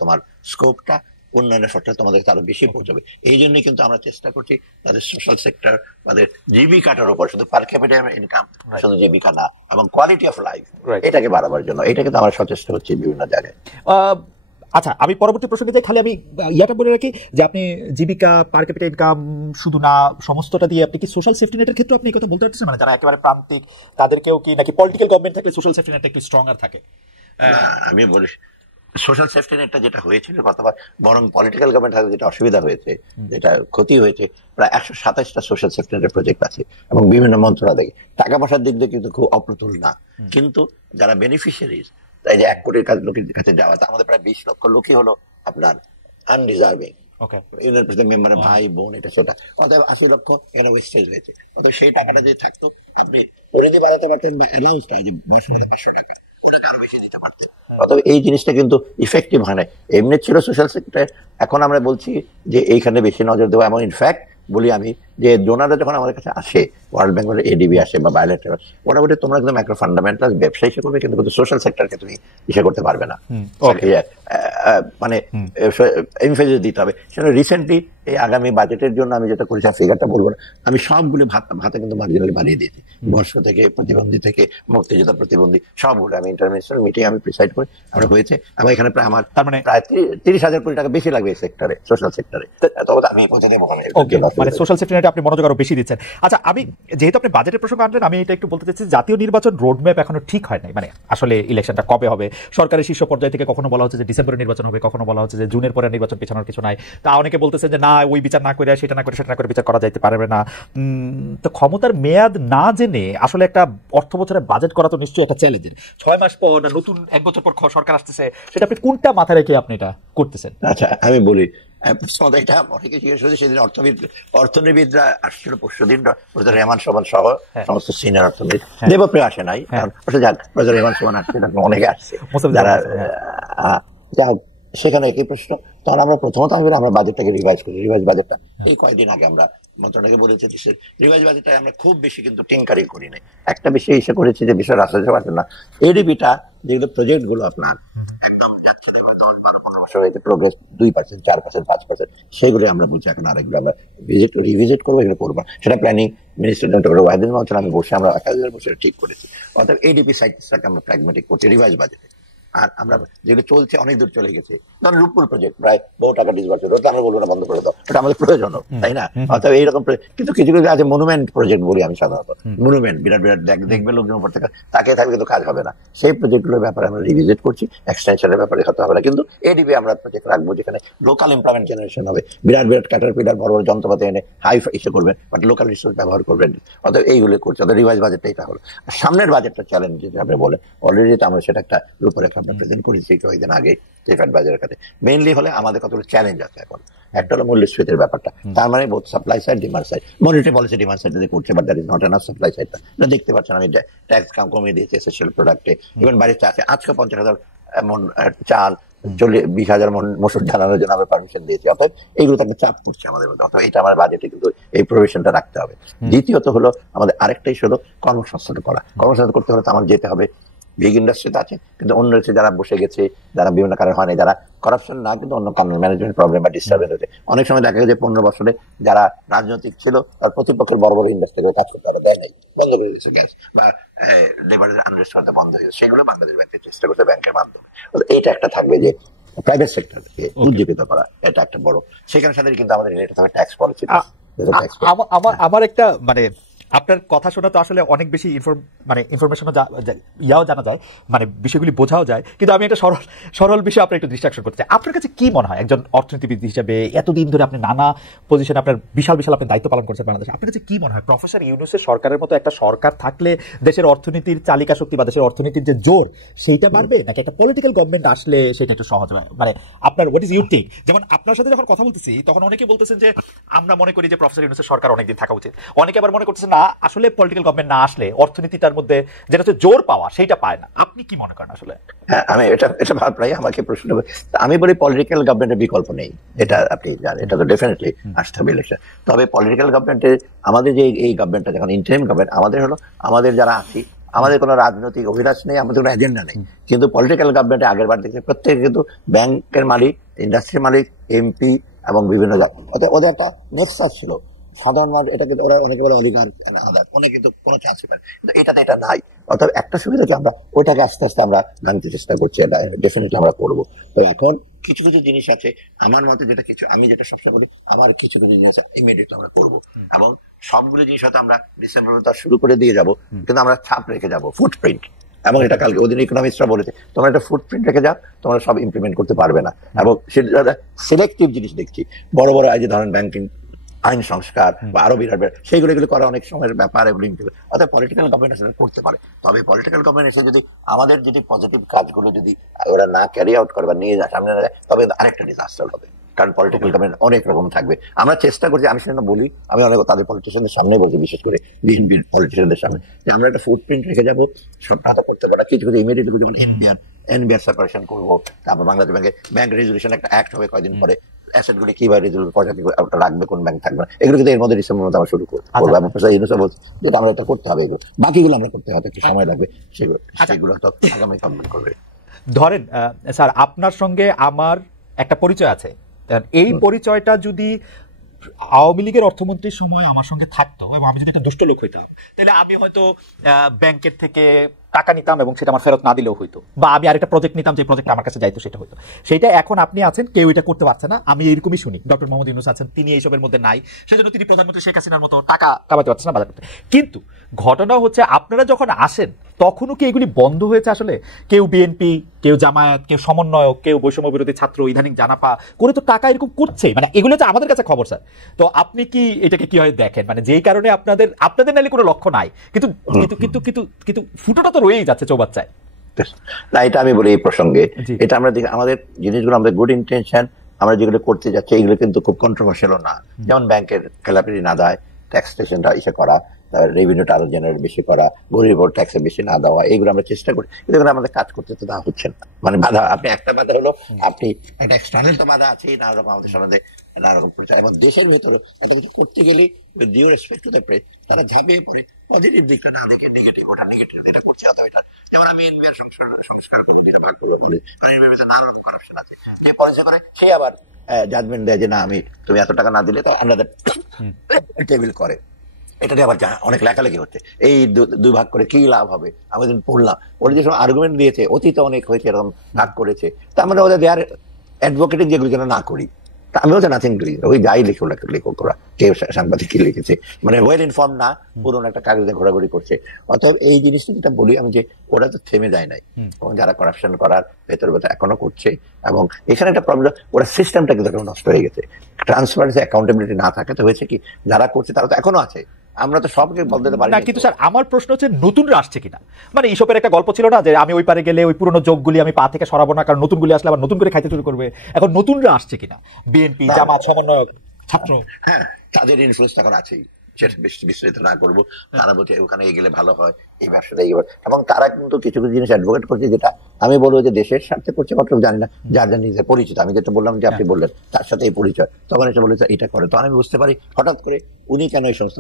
তোমার স্কোপটা, উন্নয়নের ফলটা তোমাদের আরো বেশি পৌঁছাবে। এই জন্যই কিন্তু আমরা চেষ্টা করছি তাদের সোশ্যাল সেক্টর, তাদের জীবিকাটার উপর, শুধু পার ক্যাপিটাল ইনকাম, শুধু জীবিকা না, এবং কোয়ালিটি অফ লাইফ এটাকে বাড়াবার জন্য এটা কিন্তু আমরা সচেষ্ট হচ্ছি বিভিন্ন জায়গায়। আচ্ছা, আমি পরবর্তী প্রসঙ্গে যাই। খালি আমি ইয়াটা বলে রাখি যে আপনি জীবিকা, পার ক্যাপিটা ইনকাম শুধু না, সমস্তটা দিয়ে আপনি কি সোশ্যাল সেফটি নেটের ক্ষেত্রে আপনি এই কথা বলতে পারছেন, মানে যারা একেবারে প্রান্তিক তাদেরকেও কি, নাকি পলিটিক্যাল গভর্নমেন্ট থাকলে সোশ্যাল সেফটি নেটটা একটু স্ট্রঙ্গার থাকে? আমি বলি সোশ্যাল সেফটি নেটটা যেটা হয়েছিল গতবার, বরং পলিটিক্যাল গভর্নমেন্ট হাতে যেটা অসুবিধা হয়েছে, যেটা ক্ষতি হয়েছে, প্রায় 127টা সোশ্যাল সেফটি নেটের প্রজেক্ট আছে এবং বিভিন্ন মন্ত্রণালয়। টাকা পয়সার দিক দিয়ে কিন্তু খুব অপ্রতুল না, কিন্তু যারা বেনিফিশিয়ারিজ, তাই যে 1 কোটি লোকের কাছে যাওয়া, তার মধ্যে প্রায় 20 লক্ষ লোকই হলো আপনার আনডিজার্ভিং মেম্বারের ভাই বোন, এটা সেটা, অতএব 80 লক্ষ এখানে ওয়েস্টেজ হয়েছে। অতএব সেই টাকাটা যদি থাকতো, আপনি পরিধি বাড়াতে পারতেন, অ্যালাউন্সটা এই যে 500 টাকা, ওটাকে আরো বেশি দিতে পারতেন। অতএব এই জিনিসটা কিন্তু ইফেক্টিভ হয় না। এমনি ছিল সোশ্যাল সেক্টর, এখন আমরা বলছি যে এইখানে বেশি নজর দেবো। এবং ইনফ্যাক্ট বলি আমি যে ডোনাররা যখন আমাদের কাছে আসে, ওয়ার্ল্ড ব্যাংকের এডিবি আসে বা বায়োলেটারাল, মোটামুটি তোমরা একদম একটা ফান্ডামেন্টাল ব্যবসা হিসেবে করবে, কিন্তু সোশ্যাল সেক্টরকে তুমি ইসে করতে পারবে না, মানে এমফেসিস দিতে হবে। সেটা রিসেন্টলি এই আগামী বাজেটের জন্য আমি যেটা করেছি, ফিগারটা বলবো না, আমি সবগুলো ভাতা কিন্তু মার্জিনালি বাড়িয়ে দিয়েছি। বর্ষ থেকে, প্রতিবন্ধী থেকে, মুক্তিযোদ্ধা প্রতিবন্ধী, সবগুলো আমি ইন্টারন্যাশনাল মিটিং আমি প্রিসাইড করি, আমরা হয়েছে। আমার এখানে প্রায় আমার প্রায় 30,000 কোটি টাকা বেশি লাগবে এই সেক্টরে, সোশ্যাল সেক্টরে। তবে আমি পৌঁছে দেবো, মানে সোশ্যাল সেফটি নেটে আপনি মনোযোগ আরো বেশি দিচ্ছেন। আচ্ছা, আমি যেহেতু আপনি বাজেটের প্রসঙ্গ আনলেন, আমি এটা একটু বলতে চাচ্ছি, জাতীয় নির্বাচন রোডম্যাপ এখনো ঠিক হয় নাই। মানে আসলে ইলেকশনটা কবে হবে, সরকারের শীর্ষ পর্যায় থেকে কখনো বলা হচ্ছে যে ডিসেম্বরে নির্বাচন হবে, কখনো বলা হচ্ছে যে জুনের পরে নির্বাচন, পেছানোর কিছু নাই। তা অনেকে বলতেছেন যে না, ওই বিচার না করে, সেটা না করে, সেটা না করে বিচার করা যাইতে পারবে না। তো ক্ষমতার মেয়াদ না জেনে আসলে একটা অর্থ বছরের বাজেট করা তো নিশ্চয়ই একটা চ্যালেঞ্জের। 6 মাস পর না নতুন 1 বছর পর সরকার আসতেছে, সেটা আপনি কোনটা মাথায় রেখে আপনি এটা করতেছেন? আচ্ছা, আমি বলি, এটা অনেকে জিজ্ঞেস করেছে, সেদিন অর্থনীতিবিদরা আসছিল, পরশুদিন প্রফেসর রেহমান সোবহান সহ সমস্ত সিনিয়র অর্থনীতি, দেবপ্রিয় আসে নাই, যাক প্রফেসর রেহমান সোবহান আসছিল, অনেকে আসছে যারা, যা হোক সেখানে একই প্রশ্ন। তখন আমরা প্রথমত আমরা বাজেটটাকে রিভাইজ করি। রিভাইজ বাজেটটা এই কয়েকদিন আগে আমরা মন্ত্রণালয়কে বলেছি, দেশের রিভাইজ বাজেটটা আমরা খুব বেশি কিন্তু টিঙ্কারিং করি নাই। একটা বিষয় এসে করেছি যে বিষয় রাস্তা যাওয়ার জন্য এডিবিটা, যেগুলো প্রজেক্ট গুলো আপনার প্রোগ্রেস 2%, 4%, 5%, সেগুলো আমরা বলছি এখন আরেকগুলো আমরা রিভিজিট করবো, এগুলো করবো। সেটা প্ল্যানিং মিনিস্টার ওয়াহিদুল মাহমুদ আমি বসে আমরা বসে ঠিক করেছি। অর্থাৎ এডিপি সাইটটাকে আমরা প্র্যাগম্যাটিক করছি রিভাইজ বাজেটে। আর আমরা যেগুলো চলছে, অনেক দূর চলে গেছে, ধরুন রূপপুর প্রজেক্ট প্রায় বহু টাকা ডিসবার্স হলো, ওটা আমরা বলবো না বন্ধ করে দাও, ওটা আমাদের প্রয়োজন, তাই না? অর্থাৎ এইরকম কিন্তু কিছু কিছু আছে মনুমেন্ট প্রজেক্ট বলি আমি সাধারণত, মনুমেন্ট বিরাট বিরাট দেখবে লোকজন উপর থেকে, তাকে থাকবে কিন্তু কাজ হবে না। সেই প্রজেক্টগুলোর ব্যাপারে আমরা রিভিজিট করছি, এক্সটেনশনের ব্যাপারে হতে হবে না। কিন্তু এডিবি আমরা প্রজেক্ট রাখবো যেখানে লোকাল এমপ্লয়মেন্ট জেনারেশন হবে, বিরাট বিরাট ক্যাটারপিলার বড় বড় যন্ত্রপাতি এনে হাই ইসে করবেন, বাট লোকাল রিসোর্স ব্যবহার করবেন। অর্থাৎ এইগুলো করছে। অর্থাৎ রিভাইজ বাজেটটা এটা হলো। সামনের বাজেটটা চ্যালেঞ্জ যেটা আপনি বলে, অলরেডি আমরা সেটা একটা রূপরেখা আমরা প্রেজেন্ট করেছি কয়েকদিন আগে টেফাট বাজারের কাছে। মেইনলি হলে আমাদের কতগুলো চ্যালেঞ্জ আছে এখন। একটা হলো মূল্যস্ফীতির ব্যাপারটা, তার মানে both supply side, demand side. Monetary policy demand side করছে, but that is not enough supply সাইডটা। দেখতে পাচ্ছেন আমি ট্যাক্স কমিয়ে দিয়েছি এসেন্সিয়াল প্রোডাক্টে, ইভেন বাড়িতে আছে আজকে 50,000 মন চাল, 20,000 মন মসুর জানানোর জন্য আমরা পারমিশন দিয়েছি। অর্থাৎ এইগুলো একটা চাপ পড়ছে আমাদের মধ্যে, অর্থাৎ এটা আমার বাজেটে কিন্তু এই প্রভিশনটা রাখতে হবে। দ্বিতীয়ত হলো আমাদের আরেকটাই হলো কর্মসংস্থান করা। কর্মসংস্থান করতে হলে তো আমার যেতে হবে, বিগ ইন্ডাস্ট্রিতে আছে কিন্তু অন্য হচ্ছে যারা বসে গেছে, যারা বিভিন্ন কারণে হয়নি, যারা করাপশন না কিন্তু অন্য কারণে ম্যানেজমেন্ট প্রবলেম বা ডিস্টার্বেন্স হচ্ছে। অনেক সময় দেখা গেছে 15 বছরে যারা রাজনৈতিক ছিল তার প্রতিপক্ষের বড় বড় ইন্ডাস্ট্রিতে কাজ করতে তারা দেয় নাই, বন্ধ করে দিয়েছে গ্যাস, বা লেবারের আনরেস্ট বন্ধ হয়েছে, সেগুলো বাংলাদেশ ব্যাংকের চেষ্টা করছে ব্যাংকের মাধ্যমে। এটা একটা থাকবে যে প্রাইভেট সেক্টরকে উজ্জীবিত করা, এটা একটা বড়। সেখানে সাথে কিন্তু আমাদের রিলেটেড হবে ট্যাক্স পলিসি। আমার একটা মানে আপনার কথা শোনা তো আসলে অনেক বেশি ইনফরমেশনও ইয়াও জানা যায়, মানে বিষয়গুলি বোঝাও যায়, কিন্তু আমি একটা সরল বিষয় আপনার একটু ডিস্ট্রাকশন করতে চাই। আপনার কাছে কি মনে হয় একজন অর্থনীতিবিদ হিসেবে, এতদিন ধরে আপনি নানা পজিশনে আপনার বিশাল আপনি দায়িত্ব পালন করছেন বাংলাদেশে, আপনার কাছে কি মনে হয় প্রফেসর ইউনূসের সরকারের মতো একটা সরকার থাকলে দেশের অর্থনীতির চালিকা শক্তি বা দেশের অর্থনীতির যে জোর সেইটা বাড়বে, নাকি একটা পলিটিক্যাল গভর্নমেন্ট আসলে সেটা একটু সহজ হবে? মানে আপনার হোয়াট ইজ ইউর টেক? যেমন আপনার সাথে যখন কথা বলতেছি তখন অনেকে বলতেছেন যে আমরা মনে করি যে প্রফেসর ইউনূসের সরকার অনেকদিন থাকা উচিত, অনেকে আবার মনে করতেছেন না আসলে পলিটিক্যাল গভর্নমেন্ট না আসলে অর্থনীতিটার মধ্যে যেটা হচ্ছে জোর পাওয়া সেইটা পায় না। আপনি কি মনে করেন আসলে? হ্যাঁ, আমি এটা ভাবলাই আমাকে প্রশ্ন আমি বলি পলিটিক্যাল গভর্নমেন্টের বিকল্প নেই, এটা আপনি জানেন, এটা তো ডেফিনেটলি আসতে হবে ইলেকশন। তবে পলিটিক্যাল গভর্নমেন্টের আমাদের যে এই গভর্নমেন্টটা যখন ইন্টারিম গভর্নমেন্ট, আমাদের হলো আমাদের যারা আছি আমাদের কোনো রাজনৈতিক অভিলাষ নেই, আমাদের কোনো এজেন্ডা নেই, কিন্তু পলিটিক্যাল গভর্নমেন্টে আগের বার দেখছি প্রত্যেকে কিন্তু ব্যাংকের মালিক, ইন্ডাস্ট্রির মালিক, এমপি এবং বিভিন্ন ওদের একটা নেক্সাস ছিল সাধারণ মানুষ, এটা কিন্তু ওরা অনেকে বলে অধিকার আদার, অনেকে কিন্তু কোনো চান্স পায়, কিন্তু এটাতে এটা নাই। অর্থাৎ একটা সুবিধা কি আমরা ওইটাকে আস্তে আস্তে আমরা ভাঙতে চেষ্টা করছি, এটা ডেফিনেটলি আমরা করবো। তো এখন কিছু কিছু জিনিস আছে আমার মতে, যেটা কিছু আমি যেটা সবসময় বলি, আমার কিছু কিছু জিনিস ইমিডিয়েটলি আমরা করবো, এবং সবগুলো জিনিস হয়তো আমরা ডিসেম্বর শুরু করে দিয়ে যাবো, কিন্তু আমরা ছাপ রেখে যাবো, ফুটপ্রিন্ট। এবং এটা কালকে ওদিন ইকোনমিস্টরা বলেছে, তোমরা একটা ফুটপ্রিন্ট রেখে যাও, তোমরা সব ইমপ্লিমেন্ট করতে পারবে না। এবং সেটা সিলেক্টিভ জিনিস দেখছি, বড় বড় এই যে ধরেন ব্যাংকিং আইন সংস্কার বা আরো বিরাট সেইগুলো এগুলো করা অনেক সময়ের ব্যাপার, এগুলো অর্থাৎ পলিটিক্যাল গভর্নমেন্ট আসলে করতে পারে। তবে পলিটিক্যাল গভর্নমেন্ট এসে যদি আমাদের যদি পজিটিভ কাজগুলো যদি ওরা না ক্যারি আউট করে বা নিয়ে যায় সামনে না যায়, তবে আরেকটা ডিজাস্টার হবে। কারণ পলিটিক্যাল গভর্নমেন্ট অনেক রকম থাকবে। আমরা চেষ্টা করছি, আমি সেটা বলি, আমি অনেক তাদের পলিটিশিয়ানদের সামনে বলছি, বিশেষ করে বিএনপির পলিটিশিয়ানদের সামনে, যে আমরা একটা ফুটপ্রিন্ট রেখে যাবো, সব করতে পারবো। কিছু কিছু ইমিডিয়েটলি এনবিআর সেপারেশন করবো, তারপর বাংলাদেশ ব্যাংক রেজুলেশন একটা অ্যাক্ট হবে কয়েকদিন পরে, অ্যাসেট গুলি কিভাবে রাখবে, কোন ব্যাংক থাকবে না, এগুলো কিন্তু এর মধ্যে ডিসেম্বর মধ্যে আমরা শুরু করবো। যেটা আমরা এটা করতে হবে, এগুলো বাকিগুলো আমরা করতে হবে, একটু সময় লাগবে, সেগুলো তো আগামী কমপ্লিট করবে। ধরেন স্যার, আপনার সঙ্গে আমার একটা পরিচয় আছে, এই পরিচয়টা যদি আওয়ামী লীগের অর্থমন্ত্রীর সময় আমার সঙ্গে থাকতো এবং আমি যদি একটা দুষ্ট লোক হইতাম, তাহলে আমি হয়তো ব্যাংকের থেকে টাকা নিতাম এবং সেটা আমার ফেরত না দিলেও হইতো, বা আমি আরেকটা প্রজেক্ট নিতাম, যে প্রজেক্ট আমার কাছে যাইতো সেটা হইতো। সেটা এখন আপনি আছেন, কেউ এটা করতে পারছে না, আমি এরকমই শুনি। ডক্টর মোহাম্মদ ইউনূস আছেন, তিনি এইসবের মধ্যে নাই, সেজন্য তিনি প্রধানমন্ত্রী শেখ হাসিনার মতো টাকা কামাতে পারছেন না বাজার করতে। কিন্তু ঘটনা হচ্ছে, আপনারা যখন আসেন তখনও কি এগুলি বন্ধ হয়েছে আসলে? কেউ বিএনপি, কেউ জামায়াত, কেউ সমন্বয়ক, কেউ বৈষম্য বিরোধী ছাত্র, ইদানিং জানাপা করে তো টাকা এরকম করছে, মানে এগুলো হচ্ছে আমাদের কাছে খবর স্যার। তো আপনি কি এটাকে কিভাবে দেখেন, মানে যেই কারণে আপনাদের নাইলে কোনো লক্ষ্য নাই, কিন্তু কিন্তু কিন্তু কিন্তু কিন্তু ফুটোটা তো রয়েই যাচ্ছে চৌবাচ্চায়। না, এটা আমি বলি এই প্রসঙ্গে, এটা আমরা দেখি আমাদের জিনিসগুলো, আমাদের গুড ইন্টেনশন আমরা যেগুলো করতে যাচ্ছি, এগুলো কিন্তু খুব কন্ট্রোভার্সিয়াল না। যেমন ব্যাংকের খেলাপি না দেয়, ট্যাক্সেশনটা ইসে করা, রেভিনিউটা আরো জেনারেট বেশি করা, গরিব ট্যাক্সে বেশি না দেওয়া, এইগুলো আমরা চেষ্টা করি, কিন্তু আমাদের কাজ করতে তো দেওয়া হচ্ছে না। মানে বাধা, আপনি একটা বাধা হলো, আপনি একটা এক্সটার্নাল তো বাধা আছে, নানা রকম আমাদের সামনে নানা রকম পরিচয়, এবং দেশের ভেতরে একটা কিছু করতে গেলে due respect to the press, তারা ঝাঁপিয়ে পড়ে পজিটিভ দিকটা না দেখে নেগেটিভ, ওটা নেগেটিভ, এটা করছে অথবা এটা। যেমন আমি এনবিআর সংস্কার করবো, যেটা ভাগ করবো, এনবিআর ভিতরে নানা রকম কারাপশন আছে, যে পলিসি করে সে আবার জাজমেন্ট দেয় যে না, তুমি এত টাকা না দিলে তো আমরা টেবিল করে। এটা নিয়ে আবার অনেক লেখালেখি হচ্ছে, এই দুই ভাগ করে কি লাভ হবে। আমি দিন পড়লাম, ওরা যে সময় আর্গুমেন্ট দিয়েছে, অতীতে অনেক হয়েছে এরকম ভাগ করেছে, তার মানে ওদের দেয়ার অ্যাডভোকেটিং যেগুলো যেন না করি। আমি বলছি নাথিং ডুইং, ওই যাই লেখক ওরা, কে সাংবাদিক কি লিখেছে, মানে ওয়েল ইনফর্ম না, পুরোনো একটা কাগজে ঘোরাঘুরি করছে। অতএব এই জিনিসটা যেটা বলি আমি, যে ওরা তো থেমে যায় নাই, এবং যারা করাপশন করার ভেতরে এখনো করছে, এবং এখানে একটা প্রবলেম, ওরা সিস্টেমটা কিন্তু নষ্ট হয়ে গেছে। ট্রান্সপারেন্সি, অ্যাকাউন্টেবিলিটি না থাকাতে হয়েছে কি, যারা করছে তারা তো এখনো আছে, আমরা তো সবকে বলতে পারি না। কিন্তু স্যার, আমার প্রশ্ন হচ্ছে নতুনরা আসছে কিনা। মানে এইসবের একটা গল্প ছিল না, যে আমি ওই পারে গেলে ওই পুরনো যোগগুলি আমি পা থেকে সরাবো না, কারণ নতুনগুলি আসলে আবার নতুন করে খাইতে শুরু করবে। এখন নতুনরা আসছে কিনা, বিএনপি, জামাত, সমন্বয়ক, ছাত্র, হ্যাঁ, তাদের ইনফ্লুয়েন্স এখন আছেই, বিস্তারিত না করবো। তারা বলছে ওখানে গেলে ভালো হয়, এই ব্যবসাটা এবং তারা কিন্তু কিছু কিছু জিনিস অ্যাডভোকেট করছে, যেটা আমি বলবো যে দেশের স্বার্থে করছে, কত জানি না, যার যার নিজের পরিচিত। আমি যেটা বললাম যে আপনি বললেন তার সাথে এই পরিচয়, তখন এসে বলেছে এটা করে, তো আমি বুঝতে পারি হঠাৎ করে উনি কেন এই সমস্ত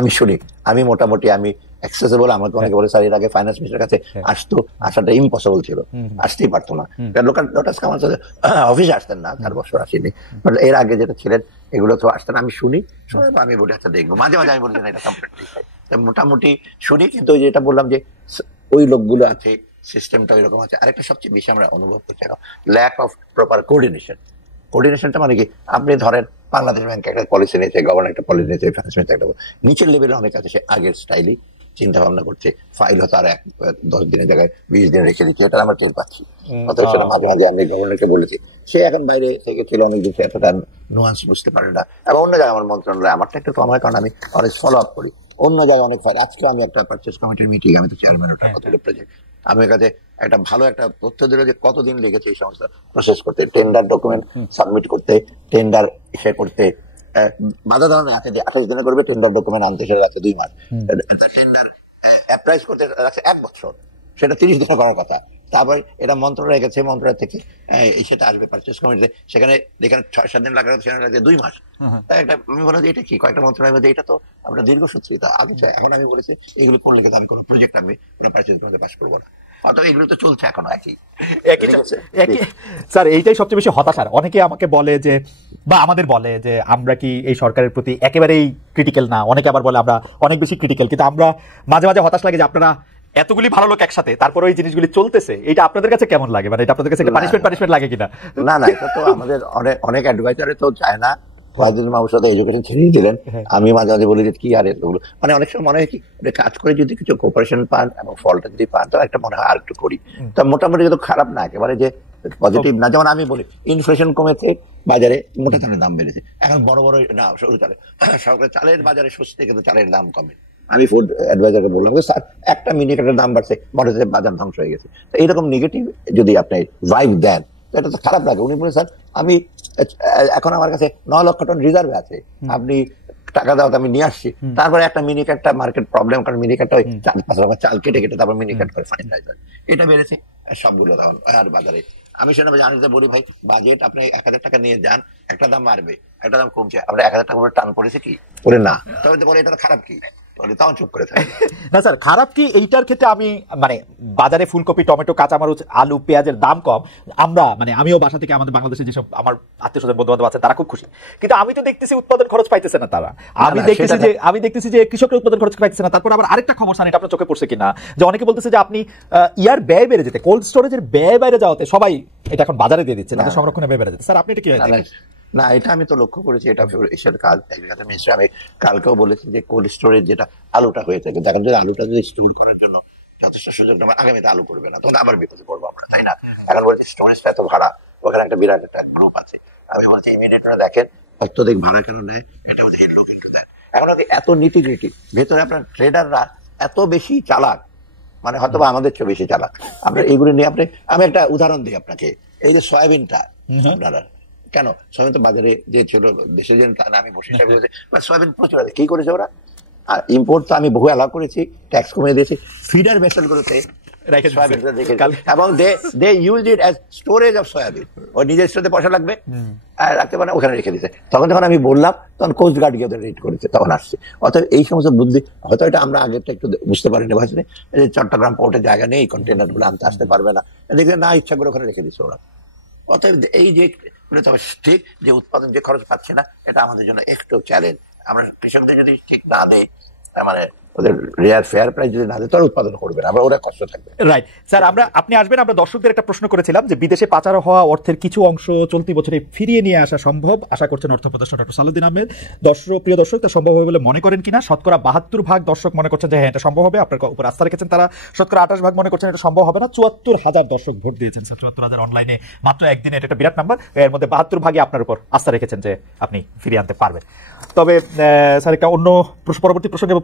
আমি শুনি। আমি মোটামুটি আমি অ্যাক্সেসিবল, আমাকে অনেকে বলে স্যার এর আগে ফাইন্যান্স মিনিস্টারের কাছে আসতো, আসাটা ইম্পসিবল ছিল, আসতেই পারতো না, লোটাস কামাল অফিসে আসতেন না, 4 বছর আসেনি, বাট এর আগে যেটা ছিলেন এগুলো তো আসতেন। আমি শুনি, আমি বলি আচ্ছা দেখবো, মাঝে মাঝে আমি বলি না এটা কমপ্লিটলি মোটামুটি শুনি, কিন্তু যেটা বললাম যে ওই লোকগুলো আছে, সিস্টেমটা ওই রকম আছে। আরেকটা সবচেয়ে বেশি আমরা অনুভব করছি ল্যাক অফ প্রপার কোঅর্ডিনেশন। কোঅর্ডিনেশনটা মানে কি, আপনি ধরেন বাংলাদেশ ব্যাংক একটা পলিসি নিয়েছে, গভর্নর একটা পলিসি নিয়েছে, ফাইন্যান্স মিনিস্টার একটা, নিচের লেভেলে অনেক আছে, সে আগের স্টাইলে চিন্তা ভাবনা করছে, ফাইল হতো আর 10 দিনের জায়গায় 20 দিন রেখে দিচ্ছে, এটা আমরা টের পাচ্ছি। অথবা সেটা মাঝে মাঝে আমি গভর্নরকে বলেছি, সে এখন বাইরে থেকে ছিল অনেক দিন, এতটা নোয়ান্স বুঝতে পারে না। এবং অন্য জায়গায় আমার মন্ত্রণালয়, আমারটা একটু কম হয় কারণ আমি অনেক ফলো আপ করি, অন্য জায়গায় অনেক ফাইল। আজকে আমি একটা পারচেজ কমিটির মিটিং, আমি তো চেয়ারম্যান প্রজেক্ট, আমার কাছে একটা ভালো একটা তথ্য দিল যে কতদিন লেগেছে এই সমস্ত প্রসেস করতে, টেন্ডার ডকুমেন্ট সাবমিট করতে, টেন্ডার ইসে করতে, বাধা দেওয়া আছে যে 28 দিনে করবে, টেন্ডার ডকুমেন্ট আনতে সেটা লাগছে 2 মাস, টেন্ডার অ্যাপ্রাইজ করতে লাগছে 1 বছর, সেটা 30 দিনে করার কথা। তারপর এটা মন্ত্রণালয় গেছে, মন্ত্রণালয় থেকে সেটা আসবে পারচেস কমিটিতে, সেখানে যেখানে 6-7 দিন লাগার সেখানে লাগছে 2 মাস। তাই একটা আমি বললাম যে এটা কি, কয়েকটা মন্ত্রণালয় মধ্যে এটা তো আমরা দীর্ঘসূত্রী। তা আচ্ছা, এখন আমি বলেছি এগুলো করলে কিন্তু আমি কোনো প্রজেক্ট আমি কোনো পারচেস করতে পাস করবো না, অত এগুলো তো চলছে এখনো একই। স্যার এইটাই সবচেয়ে বেশি হতাশার। অনেকে আমাকে বলে যে, বা আমাদের বলে যে আমরা কি এই সরকারের প্রতি একেবারেই ক্রিটিক্যাল না, অনেকে আবার বলে আমরা অনেক বেশি ক্রিটিক্যাল, কিন্তু আমরা মাঝে মাঝে হতাশ লাগে যে আপনারা এতগুলি ভালো লোক একসাথে তারপর ওই জিনিসগুলি চলতেছে, এটা আপনাদের কাছে কেমন লাগে? মানে এটা আপনাদের কাছে পানিশমেন্ট লাগে কিনা? না না, এটা তো আমাদের অনেক অ্যাডভাইজারে তো চায় না। ওয়াহিদুল মাহমুদ সাহেব এডুকেশন ছেড়েই দিলেন, আমি মাঝে মাঝে বলি যে কি আর এগুলো, মানে অনেক সময় মনে হয় কি কাজ করে যদি কিছু কোঅপারেশন পান এবং ফলটা যদি পান তো একটা মনে হয় আর একটু করি, তা মোটামুটি কিন্তু খারাপ না, একেবারে যে পজিটিভ না। যেমন আমি বলি ইনফ্লেশন কমেছে, বাজারে মোটা চালের দাম বেড়েছে, এখন বড় বড় না সরু চালে, সরকারের চালের বাজারে স্বস্তি, কিন্তু চালের দাম কমে। আমি ফুড অ্যাডভাইজারকে বললাম স্যার একটা মিনিকেটের দাম বাড়ছে, মনে হচ্ছে বাজার ধ্বংস হয়ে গেছে। তো এইরকম নেগেটিভ যদি আপনি ভাইব দেন তো এটা তো খারাপ লাগে। উনি বলে স্যার আমি এখন আমার কাছে 9 লক্ষ টন রিজার্ভে আছে, আপনি টাকা দাও আমি নিয়ে আসছি। তারপরে একটা মিনিকেটটা মার্কেট প্রবলেম, কারণ মিনিকেটটা ওই 4-5 টাকা চাল কেটে কেটে তারপর মিনিকেট করে ফাইনালাইজার, এটা বেড়েছে সবগুলো তখন আর বাজারে। আমি সেটা জানতে বলি ভাই বাজেট আপনি 1000 টাকা নিয়ে যান, একটা দাম বাড়বে একটা দাম কমছে, আমরা 1000 টাকা করে টান পড়েছে কি করে না, তবে তো বলে এটা খারাপ কি, তাও চুপ করে থাকে। না স্যার, খারাপ কি এইটার ক্ষেত্রে আমি মানে বাজারে ফুলকপি, টমেটো, কাঁচামরিচ, আলু, পেঁয়াজের দাম কম, আমরা মানে আমিও বাসা থেকে আমাদের বাংলাদেশে যেসব আমার আত্মীয় স্বজন বন্ধু বান্ধব আছে তারা খুব খুশি, কিন্তু আমি তো দেখতেছি উৎপাদন খরচ পাইতেছে না তারা। আমি দেখতেছি যে কৃষকের উৎপাদন খরচ পাইতেছে না। তারপর আবার আরেকটা খবর স্যার, এটা আপনার চোখে পড়ছে কিনা, যে অনেকে বলতেছে যে আপনি ইয়ার ব্যয় বেড়ে যেতে, কোল্ড স্টোরেজের ব্যয় বেড়ে যাওয়াতে সবাই এটা এখন বাজারে দিয়ে দিচ্ছে, তাদের সংরক্ষণে ব্যয় বেড়ে যেতে। স্যার আপনি এটা কি হয়? না, এটা আমি তো লক্ষ্য করেছি, এটা এসের কাজ। আমি কালকেও বলেছি যে কোল্ড স্টোরেজ যেটা আলুটা হয়ে থাকে, দেখেন যদি আলুটা যদি স্টোর করার জন্য যথেষ্ট সুযোগ নেই, আগামীতে আলু করবে না, তখন আবার বিপদে পড়বো আমরা, তাই না? এখন বলছি স্টোরেজটা এত ভাড়া, ওখানে একটা বিরাট একটা গ্রুপ আছে, আমি বলছি ইমিডিয়েটরা দেখেন অত্যধিক ভাড়া কেন নেয়, এটা হচ্ছে এর লোক একটু দেন। এখন এত নীতিগৃটি ভেতরে আপনার ট্রেডাররা এত বেশি চালাক, মানে হয়তো আমাদের চেয়ে বেশি চালাক। আমরা এইগুলো নিয়ে আমি একটা উদাহরণ দিই আপনাকে, এই যে সয়াবিনটা আপনারা কেন সয়াবিন তো বাজারে যে ছিল দেশে যে আমি বসে সয়াবিন প্রচুর আছে, কি করেছে ওরা? আর ইম্পোর্ট তো আমি বহু অ্যালাউ করেছি, ট্যাক্স কমিয়ে দিয়েছি, ফিডার ভেসেল গুলোতে এবং they use it as storage of soybean, ওই নিজের সাথে পয়সা লাগবে আর রাখতে পারে ওখানে রেখে দিয়েছে। তখন যখন আমি বললাম তখন কোস্ট গার্ড গিয়ে রেড করেছে, তখন আসছে। অর্থাৎ এই সমস্ত বুদ্ধি হয়তো এটা আমরা আগেরটা একটু বুঝতে পারিনি, ভাবছি চট্টগ্রাম পোর্টে জায়গা নেই, কন্টেনার গুলো আনতে আসতে পারবে না, দেখবে না ইচ্ছা করে ওখানে রেখে দিচ্ছে ওরা। অতএব এই যে ঠিক যে উৎপাদন যে খরচ পাচ্ছে না, এটা আমাদের জন্য একটু চ্যালেঞ্জ। আমরা কৃষকদের যদি ঠিক না দেয়, মানে ওদের রেয়ার ফেয়ার প্রাইস যদি না দেয়, তাহলে উৎপাদন করবে না, ওরা কষ্ট থাকবে। রাইট স্যার, আপনি আসবেন, আমরা দর্শকদের একটা প্রশ্ন করেছিলাম যে বিদেশে পাচার হওয়া অর্থের কিছু অংশ চলতি বছরে ফিরিয়ে নিয়ে আসা সম্ভব, আশা করছেন অর্থ উপদেষ্টা ডক্টর সালাউদ্দিন আহমেদ। প্রিয় দর্শক, তা সম্ভব হবে বলে মনে করেন কিনা? শতকরা 72% দর্শক মনে করছেন যে হ্যাঁ এটা সম্ভব হবে, আপনার উপর আস্থা রেখেছেন তারা। শতকরা 28% মনে করছেন এটা সম্ভব হবে না। 74,000 দর্শক ভোট দিয়েছেন স্যার, 74,000 অনলাইনে মাত্র একদিনে, এটা একটা বিরাট নাম্বার। এর মধ্যে 72% আপনার উপর আস্থা রেখেছেন যে আপনি ফিরিয়ে আনতে পারবেন। তবে স্যার একটা অন্য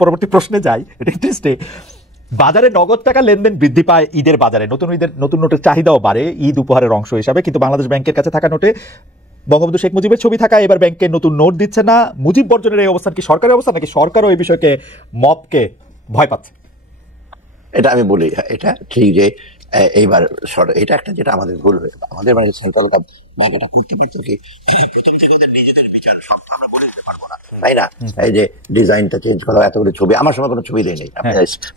পরবর্তী প্রশ্নে যাই, এটা ইন্টারেস্টে। বাজারে নগদ টাকা লেনদেন বৃদ্ধি পায় ঈদের বাজারে, নতুন নোটের চাহিদাও বাড়ে ঈদ উপহারের অংশ হিসাবে, কিন্তু বাংলাদেশ ব্যাংকের কাছে থাকা নোটে বঙ্গবন্ধু শেখ মুজিবের ছবি থাকায় এবার ব্যাংকে নতুন নোট দিচ্ছে না। মুজিব বর্জনের এই অবস্থান কি সরকারের অবস্থান, নাকি সরকারও এই বিষয়কে মপকে ভয় পাচ্ছে? এটা আমি বলি, এটা ঠিক যে এইবার এটা একটা যেটা আমাদের ভুল হয়ে, আমাদের মানে সেন্ট্রাল গভর্নমেন্ট এটা করতে পারতো কি প্রথম থেকে নিজেদের বিচার সব আমরা বলে দিতে পারবো না, তাই না? এই যে ডিজাইনটা চেঞ্জ করা, এতগুলো ছবি, আমার সময় কোনো ছবি দেয় নাই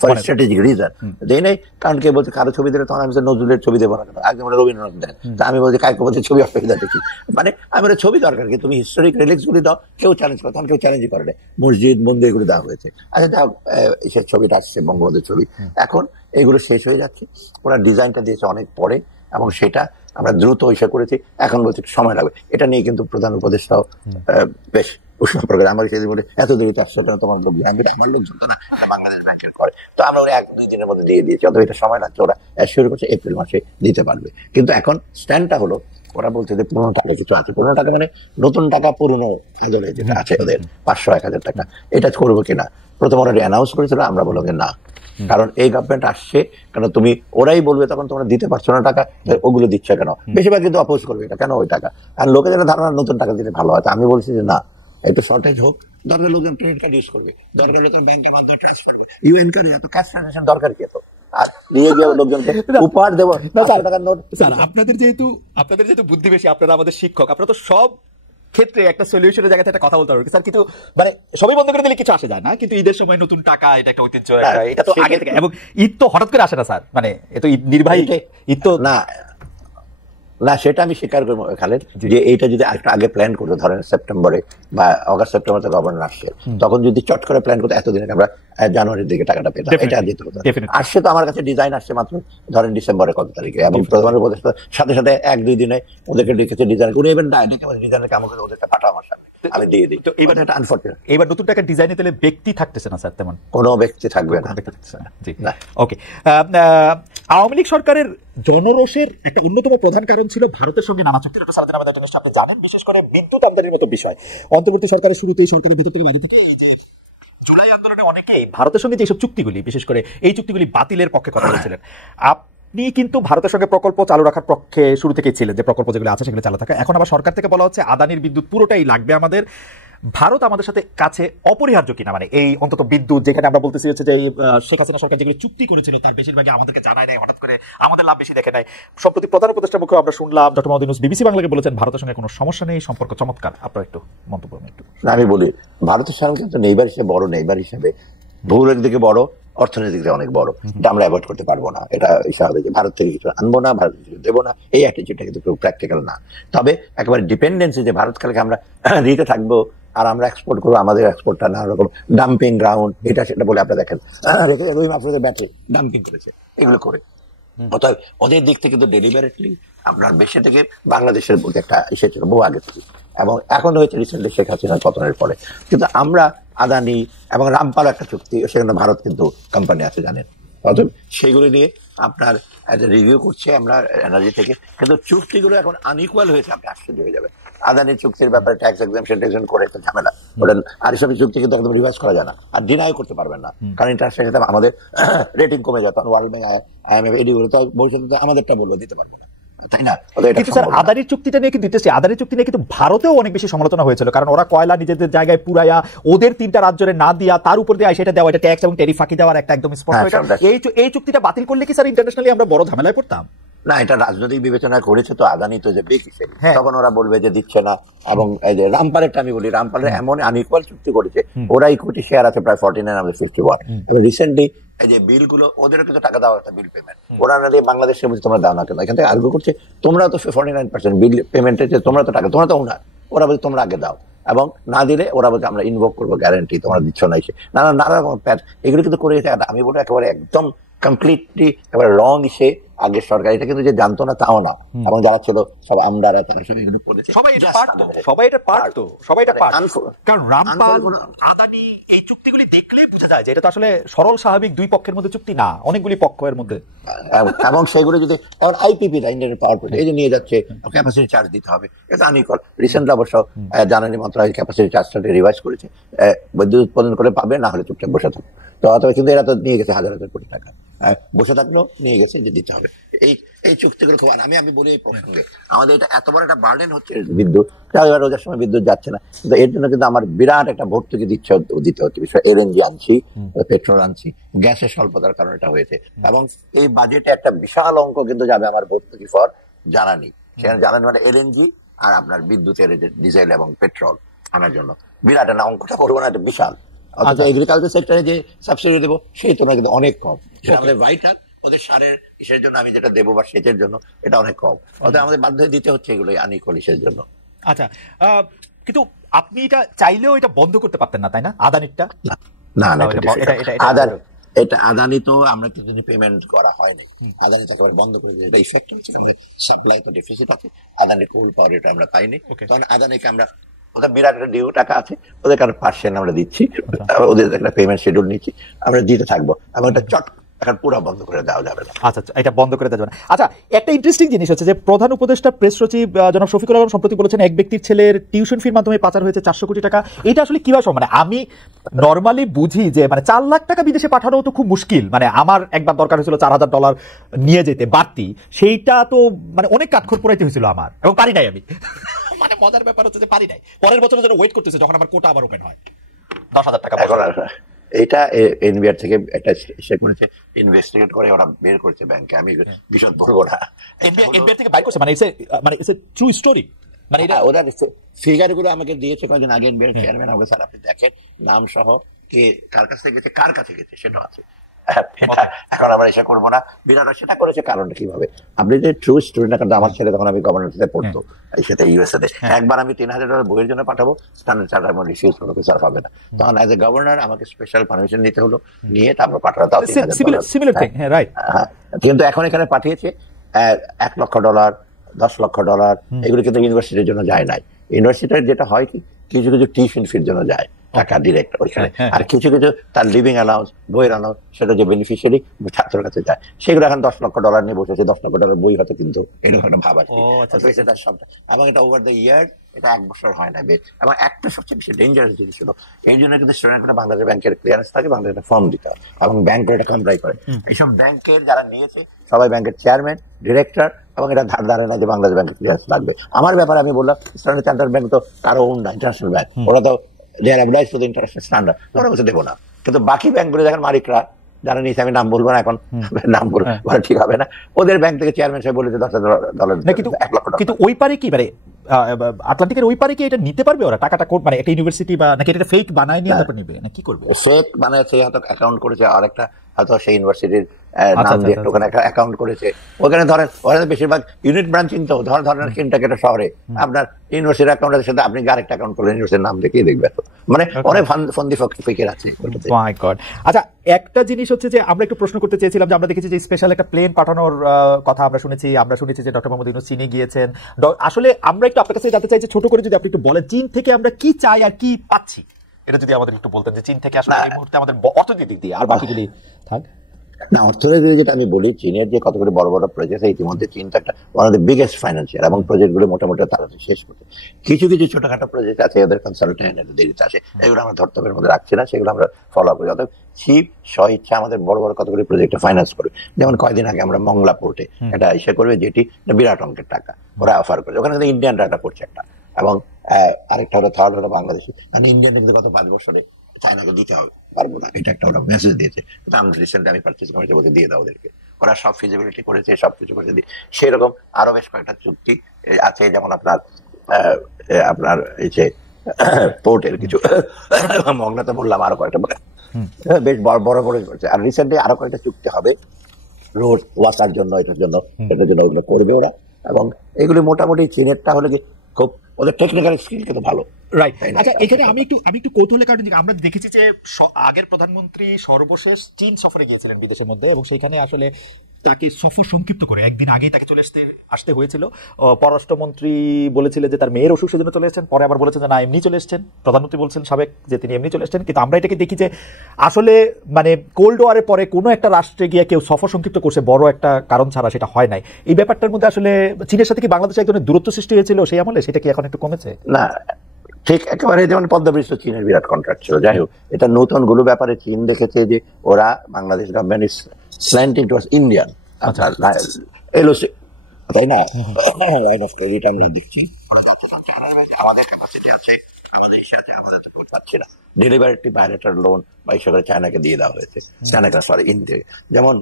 ফর স্ট্র্যাটেজিক রিজন দেয় নাই, কারণ কে বলছে কারো ছবি দিলে তখন আমি নজরুলের ছবি দেবো না, আগে আমরা রবীন্দ্রনাথ দেন, তা আমি বলছি কাকে বলছি ছবি অসুবিধা দেখি, মানে আমি ছবি দরকার কি, তুমি হিস্টোরিক রিলিক্স গুলি দাও, কেউ চ্যালেঞ্জ করে, তখন কেউ চ্যালেঞ্জই করে নেই, মসজিদ মন্দির এগুলি দেওয়া হয়েছে। আচ্ছা যাও, সেই ছবিটা আসছে বঙ্গবন্ধুর ছবি, এখন এগুলো শেষ হয়ে যাচ্ছে, ওরা ডিজাইনটা দিয়েছে অনেক পরে এবং সেটা আমরা দ্রুত ইসে করেছি, এখন বলছি সময় লাগবে। এটা নিয়ে কিন্তু প্রধান উপদেষ্টাও বেশ উষ্ণ প্রকার, আমার সেই বলে এত দ্রুত আসছে তোমার লোক, আমার লোকজন তো না, বাংলাদেশ ব্যাংকের করে, তো আমরা ওরা 1-2 দিনের মধ্যে দিয়ে দিয়েছি, অথবা এটা সময় লাগছে, ওরা শুরু করছে এপ্রিল মাসে দিতে পারবে। কিন্তু এখন স্ট্যান্ডটা হলো ওরা বলছে যে পুরোনো টাকা কিছু আছে, পুরোনো টাকা মানে নতুন টাকা পুরোনো আদলে যেটা আছে ওদের 500-1000 টাকা, এটা করবো কিনা প্রথম ওরা অ্যানাউন্স করেছিল, আমরা বললাম যে না, কারণ এই গভর্নমেন্ট আসছে, কারণ তুমি ওরাই বলবে তখন তোমরা দিতে পারছো না টাকা, ওগুলো দিচ্ছে কেন, বেশিরভাগ কিন্তু অপোজ করবে এটা কেন ওই টাকা, আর লোকে যারা ধারণা নতুন টাকা দিলে ভালো হয়, আমি বলছি যে না, একটু শর্টেজ হোক, দরকার লোকজন ক্রেডিট কার্ড ইউজ করবে, দরকার লোকজন ব্যাংকের মাধ্যমে ট্রান্সফার করবে, ইউএন কার্ড এত ক্যাশ ট্রানজাকশন দরকার কি এত? আর নিয়ে গিয়ে লোকজনকে উপহার দেবো টাকার নোট। স্যার আপনাদের যেহেতু বুদ্ধি বেশি, আপনারা আমাদের শিক্ষক, আপনারা তো সব ক্ষেত্রে একটা সলিউশনের জায়গাতে একটা কথা বলতে পারবে স্যার, কিন্তু মানে সবই বন্ধ করে দিলে কিছু আসে যায় না, কিন্তু ঈদের সময় নতুন টাকা এটা একটা ঐতিহ্য, এটা তো আগে থেকে, এবং ঈদ তো হঠাৎ করে আসে না স্যার, মানে এ তো নির্বাহী ঈদ তো না না, সেটা আমি স্বীকার করবো খালেদ, যে এইটা যদি একটা আগে প্ল্যান করতো, ধরেন সেপ্টেম্বরে বা অগাস্ট সেপ্টেম্বর থেকে গভর্নর আসছে, তখন যদি চট করে প্ল্যান করতো এতদিনে আমরা জানুয়ারির দিকে টাকাটা পেতাম, এটা দিতে হতো। আসছে তো আমার কাছে ডিজাইন আসছে মাত্র ধরেন ডিসেম্বরের কত তারিখে, এবং প্রধানের সাথে সাথে 1-2 দিনে ওদেরকে ডেকেছে ডিজাইন করে, এবার ডিজাইনের কাম করে ওদেরকে পাঠাও আমার সামনে, আমি দিয়ে দিই। তো এবার এটা আনফরচুনেট, এবার নতুন টাকা ডিজাইনে তাহলে ব্যক্তি থাকতেছে না স্যার, তেমন কোনো ব্যক্তি থাকবে না। জি, ওকে। আওয়ামী লীগ সরকারের জনরোষের একটা অন্যতম প্রধান কারণ ছিল ভারতের সঙ্গে নানা চুক্তি, সারাদিন আমাদের নিশ্চয় আপনি জানেন, বিশেষ করে বিদ্যুৎ আমদানির মতো বিষয়। অন্তর্বর্তী সরকারের শুরুতেই সরকারের ভেতর থেকে বাইরে থেকে এই যে জুলাই আন্দোলনে অনেকেই ভারতের সঙ্গে যেসব চুক্তিগুলি, বিশেষ করে এই চুক্তিগুলি বাতিলের পক্ষে কথা বলেছিলেন। আপনি কিন্তু ভারতের সঙ্গে প্রকল্প চালু রাখার পক্ষে শুরু থেকেই ছিলেন, যে প্রকল্প যেগুলো আছে সেগুলো চালু থাকে। এখন আবার সরকার থেকে বলা হচ্ছে আদানির বিদ্যুৎ পুরোটাই লাগবে আমাদের। ভারত আমাদের সাথে কাছে অপরিহার্য কিনা, মানে এই অন্তত বিদ্যুৎ, যেখানে আমরা বলতেছি হচ্ছে যে শেখ হাসিনা সরকার যেগুলো চুক্তি করেছিল তার বেশিরভাগই আমাদেরকে জানায় নাই, হঠাৎ করে আমাদের লাভ বেশি দেখে নাই। সম্প্রতি প্রধান উপদেষ্টার মুখে আমরা শুনলাম ডক্টর মোহাম্মদ ইউনূস বিবিসি বাংলাকে বলেছেন ভারতের সঙ্গে কোনো সমস্যা নেই, সম্পর্ক চমৎকার। আপনার একটু মন্তব্য। একটু আমি বলি, ভারতের সঙ্গে কিন্তু নেইবার হিসেবে বড়, নেইবার হিসেবে ভূগোলের দিকে বড়, অর্থনৈতিক দিকে অনেক বড়, এটা আমরা অ্যাভয়েড করতে পারবো না। এটা স্বাভাবিক, ভারত থেকে কিছু আনবো না, ভারত কিছু দেবো না, এই অ্যাটিটিউডটা কিন্তু খুব প্র্যাকটিক্যাল না। তবে একেবারে ডিপেন্ডেন্সি যে ভারত কালকে আমরা রিতে থাকবো আর আমরা এক্সপোর্ট করবো, আমাদের এক্সপোর্টটা নানা রকম ডাম্পিং গ্রাউন্ড, এটা সেটা বলে আপনারা দেখেন রেখে রহিম আফরোজের ব্যাটে ডাম্পিং করেছে, এগুলো করে। অতএব ওদের দিক থেকে কিন্তু ডেলিভারেটলি আপনার বেশি থেকে বাংলাদেশের প্রতি একটা এসেছিল বহু আগে থেকে, এবং এখন হয়েছে রিসেন্টলি শেখ হাসিনার পতনের পরে। কিন্তু আমরা আদানি এবং রামপাল একটা চুক্তি, সেখানে ভারত কিন্তু কোম্পানি আছে জানেন, অতএব সেইগুলি নিয়ে আপনার রিভিউ করছে আমরা এনার্জি থেকে, কিন্তু চুক্তিগুলো এখন আনইকুয়াল হয়েছে, আপনি আশ্চর্য হয়ে যাবেন। আদানি চুক্তির ব্যাপারে ট্যাক্স এক্সাম্পশন করে একটা ঝামেলা, ওটা আর এসব চুক্তি কিন্তু একদম রিভাইজ করা যায় না, আর ডিনাই করতে পারবেন না, কারণ ইন্টারন্যাশনাল সাথে আমাদের রেটিং কমে যেত, ওয়ার্ল্ড ব্যাংক, IMF, এডিগুলো তো ভবিষ্যতে আমাদেরটা বলবো দিতে পারবো না, তাই না? কিন্তু স্যার আদানির চুক্তিটা নিয়ে কিন্তু দিতেছি, আদানির চুক্তি নিয়ে কিন্তু ভারতেও অনেক বেশি সমালোচনা হয়েছিল, কারণ ওরা কয়লা নিজেদের জায়গায় পুরাইয়া ওদের 3টা রাজ্যে না দিয়া তার উপর দিয়ে সেটা দেওয়া, এটা ট্যাক্স এবং ট্যারিফ ফাঁকি দেওয়ার একটা একদম স্পষ্ট। এই চুক্তিটা বাতিল করলে কি স্যার ইন্টারন্যাশনালি আমরা বড় ঝামেলায় পড়তাম? না, এটা রাজনৈতিক বিবেচনা করেছে তো আদানি, তো যে বেশি তখন ওরা বলবে যে দিচ্ছে না। এবং এই যে রামপালেরটা আমি বলি, রামপালের এমন আনইকুয়াল চুক্তি করেছে, ওরা ইকুইটি শেয়ার আছে প্রায় 49, আমাদের 51। এবং রিসেন্টলি এই যে বিলগুলো, ওদেরও কিন্তু টাকা দেওয়া একটা বিল পেমেন্ট, ওরা না দিয়ে বাংলাদেশের মধ্যে তোমরা দাও না কেন, এখান থেকে আর্গুমেন্ট করছে তোমরা তো 49% বিল পেমেন্টের, তোমরা তো টাকা, তোমরা তো ওনার, ওরা বলছে তোমরা আগে দাও, এবং না দিলে ওরা বলছে আমরা ইনভোক করবো গ্যারান্টি, তোমরা দিচ্ছ না, এসে নানা রকম প্যাচ এগুলো কিন্তু করে গেছে। আমি বলবো একেবারে একদম কমপ্লিটলি একেবারে রং ইসে আগের সরকার, এটা কিন্তু যে জানতো না তাও না, এবং যারা ছিল সব আমরারা তারা সব এগুলো করেছে, সবাই এটা পারতো। কারণ রামপাল আদানি এই চুক্তিগুলি দেখলে বোঝা যায় যে এটা তো আসলে সরল স্বাভাবিক দুই পক্ষের মধ্যে চুক্তি না, অনেকগুলি পক্ষের মধ্যে। এবং সেগুলো যদি এখন আইপিপি ইন্ডিয়ান পাওয়ার প্রজেক্ট এই যে নিয়ে যাচ্ছে, ক্যাপাসিটি চার্জ দিতে হবে, এটা আনইকুয়াল। রিসেন্টলি অবশ্য জ্বালানি মন্ত্রণালয় ক্যাপাসিটি চার্জটাকে রিভাইজ করেছে, বিদ্যুৎ উৎপাদন করে পাবে, না হলে চুপচাপ বসে থাকবে। তো অথবা কিন্তু এরা তো নিয়ে গেছে হাজার হাজার কোটি টাকা, বসে থাকলেও নিয়ে গেছে যে দিতে হবে। এই চুক্তিগুলো খুব, আমি বলি এই প্রসঙ্গে আমাদের এটা এত বড় একটা বার্ডেন হচ্ছে বিদ্যুৎ, রোজার সময় বিদ্যুৎ যাচ্ছে না, কিন্তু এর জন্য কিন্তু আমার বিরাট একটা ভর্তুকি দিতে হচ্ছে। বিষয় এলএনজি আনছি, পেট্রোল আনছি, গ্যাসের স্বল্পতার কারণে এটা হয়েছে, এবং এই বাজেটে একটা বিশাল অঙ্ক কিন্তু যাবে আমার ভর্তুকি ফর জ্বালানি। সেখানে জ্বালানি মানে এলএনজি আর আপনার বিদ্যুতের ডিজেল এবং পেট্রোল আনার জন্য বিরাট একটা অঙ্কটা করবো না, এটা বিশাল। অথচ এগ্রিকালচার সেক্টরে যে সাবসিডি দেবো সেই তুলনায় কিন্তু অনেক কম, সেটা আমাদের ভাইটাল, ওদের সারের ইসের জন্য আমি যেটা দেবো বা সেচের জন্য এটা অনেক কম, অর্থাৎ আমাদের বাধ্য হয়ে দিতে হচ্ছে এগুলো আনইকুয়াল ইসের জন্য। আচ্ছা, কিন্তু আপনি এটা চাইলেও এটা বন্ধ করতে পারতেন না, তাই না? আদানিরটা না, এটা আদানি তো আমরা তো পেমেন্ট করা হয়নি, আদানি তো একেবারে বন্ধ করে দিয়েছে, এটা ইফেক্ট হচ্ছে, সাপ্লাই তো ডেফিসিট আছে, আদানি কোল পাওয়ার এটা আমরা পাইনি, তখন আদানিকে আমরা ওদের বিরাট একটা ডিউ টাকা আছে, ওদের কারণে পার্সেন্ট আমরা দিচ্ছি, ওদের একটা পেমেন্ট শিডিউল নিচ্ছি, আমরা দিতে থাকবো, এবং এটা চট এখন পুরো বন্ধ করে দেওয়া যাবে না। আচ্ছা, এটা বন্ধ করে দেওয়া যাবে না। আচ্ছা, একটা ইন্টারেস্টিং জিনিস হচ্ছে যে প্রধান উপদেষ্টা প্রেস সচিব জনাব শফিকুল আলম সম্প্রতি বলেছেন এক ব্যক্তির ছেলের টিউশন ফির মাধ্যমে পাচার হয়েছে 400 কোটি টাকা। এটা আসলে কিভাবে সম্ভব? মানে আমি নর্মালি বুঝি যে মানে 4 লাখ টাকা বিদেশে পাঠানো তো খুব মুশকিল, মানে আমার একবার দরকার হয়েছিল $4000 নিয়ে যেতে বাড়তি, সেইটা তো মানে অনেক কাঠখড় পোড়াইতে হয়েছিল আমার, এবং পারি নাই আমি। মানে মজার ব্যাপার হচ্ছে যে পারি নাই, পরের বছরের জন্য ওয়েট করতেছে যখন আমার কোটা আবার ওপেন হয় 10,000 টাকা। এখন এটা এনবিআর থেকে একটা সে করেছে, ইনভেস্টিগেট করে ওরা বের করেছে ব্যাংকে, আমি বিশদ বলবো না। এনবিআর থেকে বাইর করছে, মানে ইটস এ ট্রু স্টোরি, মানে এটা ওরা ফিগার গুলো আমাকে দিয়েছে কয়েকদিন আগে এনবিআর চেয়ারম্যান, আমাকে স্যার আপনি দেখেন নাম সহ কে কার কাছ থেকে গেছে, কার কাছে গেছে সেটা আছে। এখন আমরা এসে করবো না, বিরাট সেটা করেছে কারণটা কিভাবে, আপনি যে ট্রু স্টোরি না, কারণ আমার ছেলে তখন আমি গভর্নমেন্টে পড়তো সেটা ইউএসএ তে, একবার আমি $3,000 বইয়ের জন্য পাঠাবো, স্ট্যান্ডার্ড চার্টার আমার রিফিউজ করবো, স্যার হবে না, তখন অ্যাজ এ গভর্নর আমাকে স্পেশাল পারমিশন নিতে হলো, নিয়ে তারপর পাঠানো, তাও সিমিলার থিং, হ্যাঁ রাইট। কিন্তু এখন এখানে পাঠিয়েছে $1 লক্ষ, $10 লক্ষ, এগুলো কিন্তু ইউনিভার্সিটির জন্য যায় নাই। ইউনিভার্সিটির যেটা হয় কি, কিছু কিছু টিউশন ফির জন্য যায় টাকা ডিরেক্ট ওইখানে, আর কিছু কিছু তার লিভিং অ্যালাউন্স, বইয়ের অ্যালাউন্স, সেটা যে বেনিফিশিয়ারি ছাত্রের কাছে যায়, সেগুলো এখন $10 লক্ষ নিয়ে বসেছে, $10 লক্ষ বই হয়তো কিন্তু এরকম একটা ভাব আসছে সেটার সব। এবং এটা ওভার দ্য ইয়ার, এটা 1 বছর হয় না বেশ। এবং একটা সবচেয়ে বেশি ডেঞ্জারাস জিনিস হলো, এই জন্য কিন্তু স্টুডেন্টরা বাংলাদেশ ব্যাংকের ক্লিয়ারেন্স থাকে, বাংলাদেশ ফর্ম দিতে হয় এবং ব্যাংক এটা কমপ্লাই করে। এইসব ব্যাংকের যারা নিয়েছে সবাই ব্যাংকের চেয়ারম্যান, ডিরেক্টর, এবং এটা ধার ধারে না যে বাংলাদেশ ব্যাংকের ক্লিয়ারেন্স লাগবে। আমার ব্যাপারে আমি বললাম, স্ট্যান্ডার্ড চার্টার্ড ব্যাংক তো কারো ওন না, ইন্টারন্যাশনাল ব্যাংক, ওরা তো ইন্টারন্যাশনাল স্ট্যান্ডার্ড, ওরা বলছে দেবো না। কিন্তু বাকি ব্যাংকগুলো দেখেন মালিকরা যারা নিয়েছে, আমি নাম বলবো না এখন, নাম বলবো ঠিক হবে না, ওদের ব্যাংক থেকে চেয়ারম্যান সাহেব বলেছে $10,000 $1 লক্ষ। কিন্তু ওই পারে কি, মানে আটলান্টিকের ওই পারে কি এটা নিতে পারবে ওরা টাকাটা, মানে একটা ইউনিভার্সিটি বা নাকি এটা ফেক বানায় নিয়ে তারপর নিবে, না কি করবে? ফেক বানাচ্ছে, হয়তো অ্যাকাউন্ট করেছে, আরেকটা হয়তো সেই ইউনিভার্সিটির নাম দিয়ে ওখানে একটা অ্যাকাউন্ট করেছে, ওখানে ধরেন ওখানে বেশিরভাগ ইউনিট ব্রাঞ্চিং, তো ধরেন কিনটাকেটা শহরে আপনার ইউনিভার্সিটির অ্যাকাউন্টের সাথে আপনি আরেকটা অ্যাকাউন্ট করলেন, ইউনিভার্সিটির নাম দেখেই দেখবে, তো মানে অনেক ফন্দি ফিকের আছে। মাই গড। আচ্ছা, একটা জিনিস হচ্ছে যে আমরা একটু প্রশ্ন করতে চেয়েছিলাম যে আমরা দেখেছি যে স্পেশাল একটা প্লেন পাঠানোর কথা আমরা শুনেছি যে ডক্টর মোহাম্মদ ইউনূস চীনে গিয়েছেন। আসলে আমরা একটু আপনার কাছে জানতে চাই যে ছোট করে যদি আপনি একটু বলেন, চীন থেকে আমরা কি চাই আর কি পাচ্ছি, এটা যদি আমাদের একটু বলতেন, যে চীন থেকে আসলে এই মুহূর্তে আমাদের অর্থনৈতিক দিক দিয়ে, আর বাকিগুলি থাক না। অর্থনীতি যেটা আমি বলি, চীনের যে কতগুলো বড় বড় প্রজেক্ট, ইতিমধ্যে চীন তো একটা one of the biggest financial, এবং প্রজেক্ট গুলো মোটামুটি তাড়াতাড়ি শেষ করছে। কিছু কিছু ছোটখাটো প্রজেক্ট আছে, এদের কনসালটেন্ট দেরিতে আসে, এগুলো আমরা ধর্তব্যের মধ্যে রাখছি না, সেগুলো আমরা ফলো আপ করি। অর্থাৎ চিপ স্বইচ্ছা আমাদের বড় বড় কতগুলি প্রজেক্টে ফাইন্যান্স করবে। যেমন কয়েকদিন আগে আমরা মংলা পোর্টে এটা ইসে করবে, যেটি বিরাট অঙ্কের টাকা ওরা অফার করে, ওখানে কিন্তু ইন্ডিয়ান ডাটা করছে একটা, এবং আরেকটা হলো থার্ড হলো বাংলাদেশি, মানে ইন্ডিয়ান কিন্তু গত 5 বছরে চায়নাকে দিতে হবে, পারবো না, এটা একটা ওরা মেসেজ দিয়েছে। আমি রিসেন্টলি আমি পারচেজ কমিটি বলতে দিয়ে দাও ওদেরকে, ওরা সব ফিজিবিলিটি করেছে, সবকিছু করেছে। সেরকম আরো বেশ কয়েকটা চুক্তি আছে, যেমন আপনার এই যে পোর্টের কিছু, মংলা তো বললাম, আরো কয়েকটা বেশ বড় বড় করছে। আর রিসেন্টলি আরো কয়েকটা চুক্তি হবে রোড ওয়াকার জন্য, এটার জন্য ওগুলো করবে ওরা। এবং এগুলি মোটামুটি চীনেরটা হলে কি খুব ওদের টেকনিক্যাল স্কিল কিন্তু ভালো, রাইট। আচ্ছা, এখানে আমি একটু কৌতূহলের কারণে, আমরা দেখেছি যে আগের প্রধানমন্ত্রী সর্বশেষ চীন সফরে গিয়েছিলেন বিদেশের মধ্যে, এবং সেইখানে আসলে তাকে সফর সংক্ষিপ্ত করে একদিন আগেই তাকে আসতে হয়েছিল। পররাষ্ট্রমন্ত্রী বলেছিলেন যে তার মেয়ের অসুখ সেজন্য চলে এসেছেন, পরে আবার বলেছেন যে না এমনি চলে এসেছেন, প্রধানমন্ত্রী বলছেন সাবেক যে তিনি এমনি চলে এসেছেন। কিন্তু আমরা এটাকে দেখি যে আসলে মানে কোল্ড ওয়ারের পরে কোনো একটা রাষ্ট্রে গিয়ে কেউ সফর সংক্ষিপ্ত করছে বড় একটা কারণ ছাড়া, সেটা হয় নাই। এই ব্যাপারটার মধ্যে আসলে চীনের সাথে কি বাংলাদেশে এক ধরনের দূরত্ব সৃষ্টি হয়েছিল সেই আমলে, সেটা কি এখন একটু কমেছে? না, ঠিক একেবারে, যেমন পদ্মবৃষ্ঠ চীনের বিরাট কন্ট্রাক্ট ছিল। যাই হোক, এটা নতুন গুলো ব্যাপারে চীন দেখেছে যে ওরা Bangladesh government is slanting towards Indian LOC, তাই না, লাইন অফ ক্রেডিট আমরা দিচ্ছি, আমাদের ক্যাপাসিটি আছে, আমাদের ইসে আছে, আমাদের তো করতে পারছি না, ডেলিভারি বাইরেটার লোন বা ইসে করে চায়নাকে দিয়ে দেওয়া হয়েছে, ইন্ডিয়া। যেমন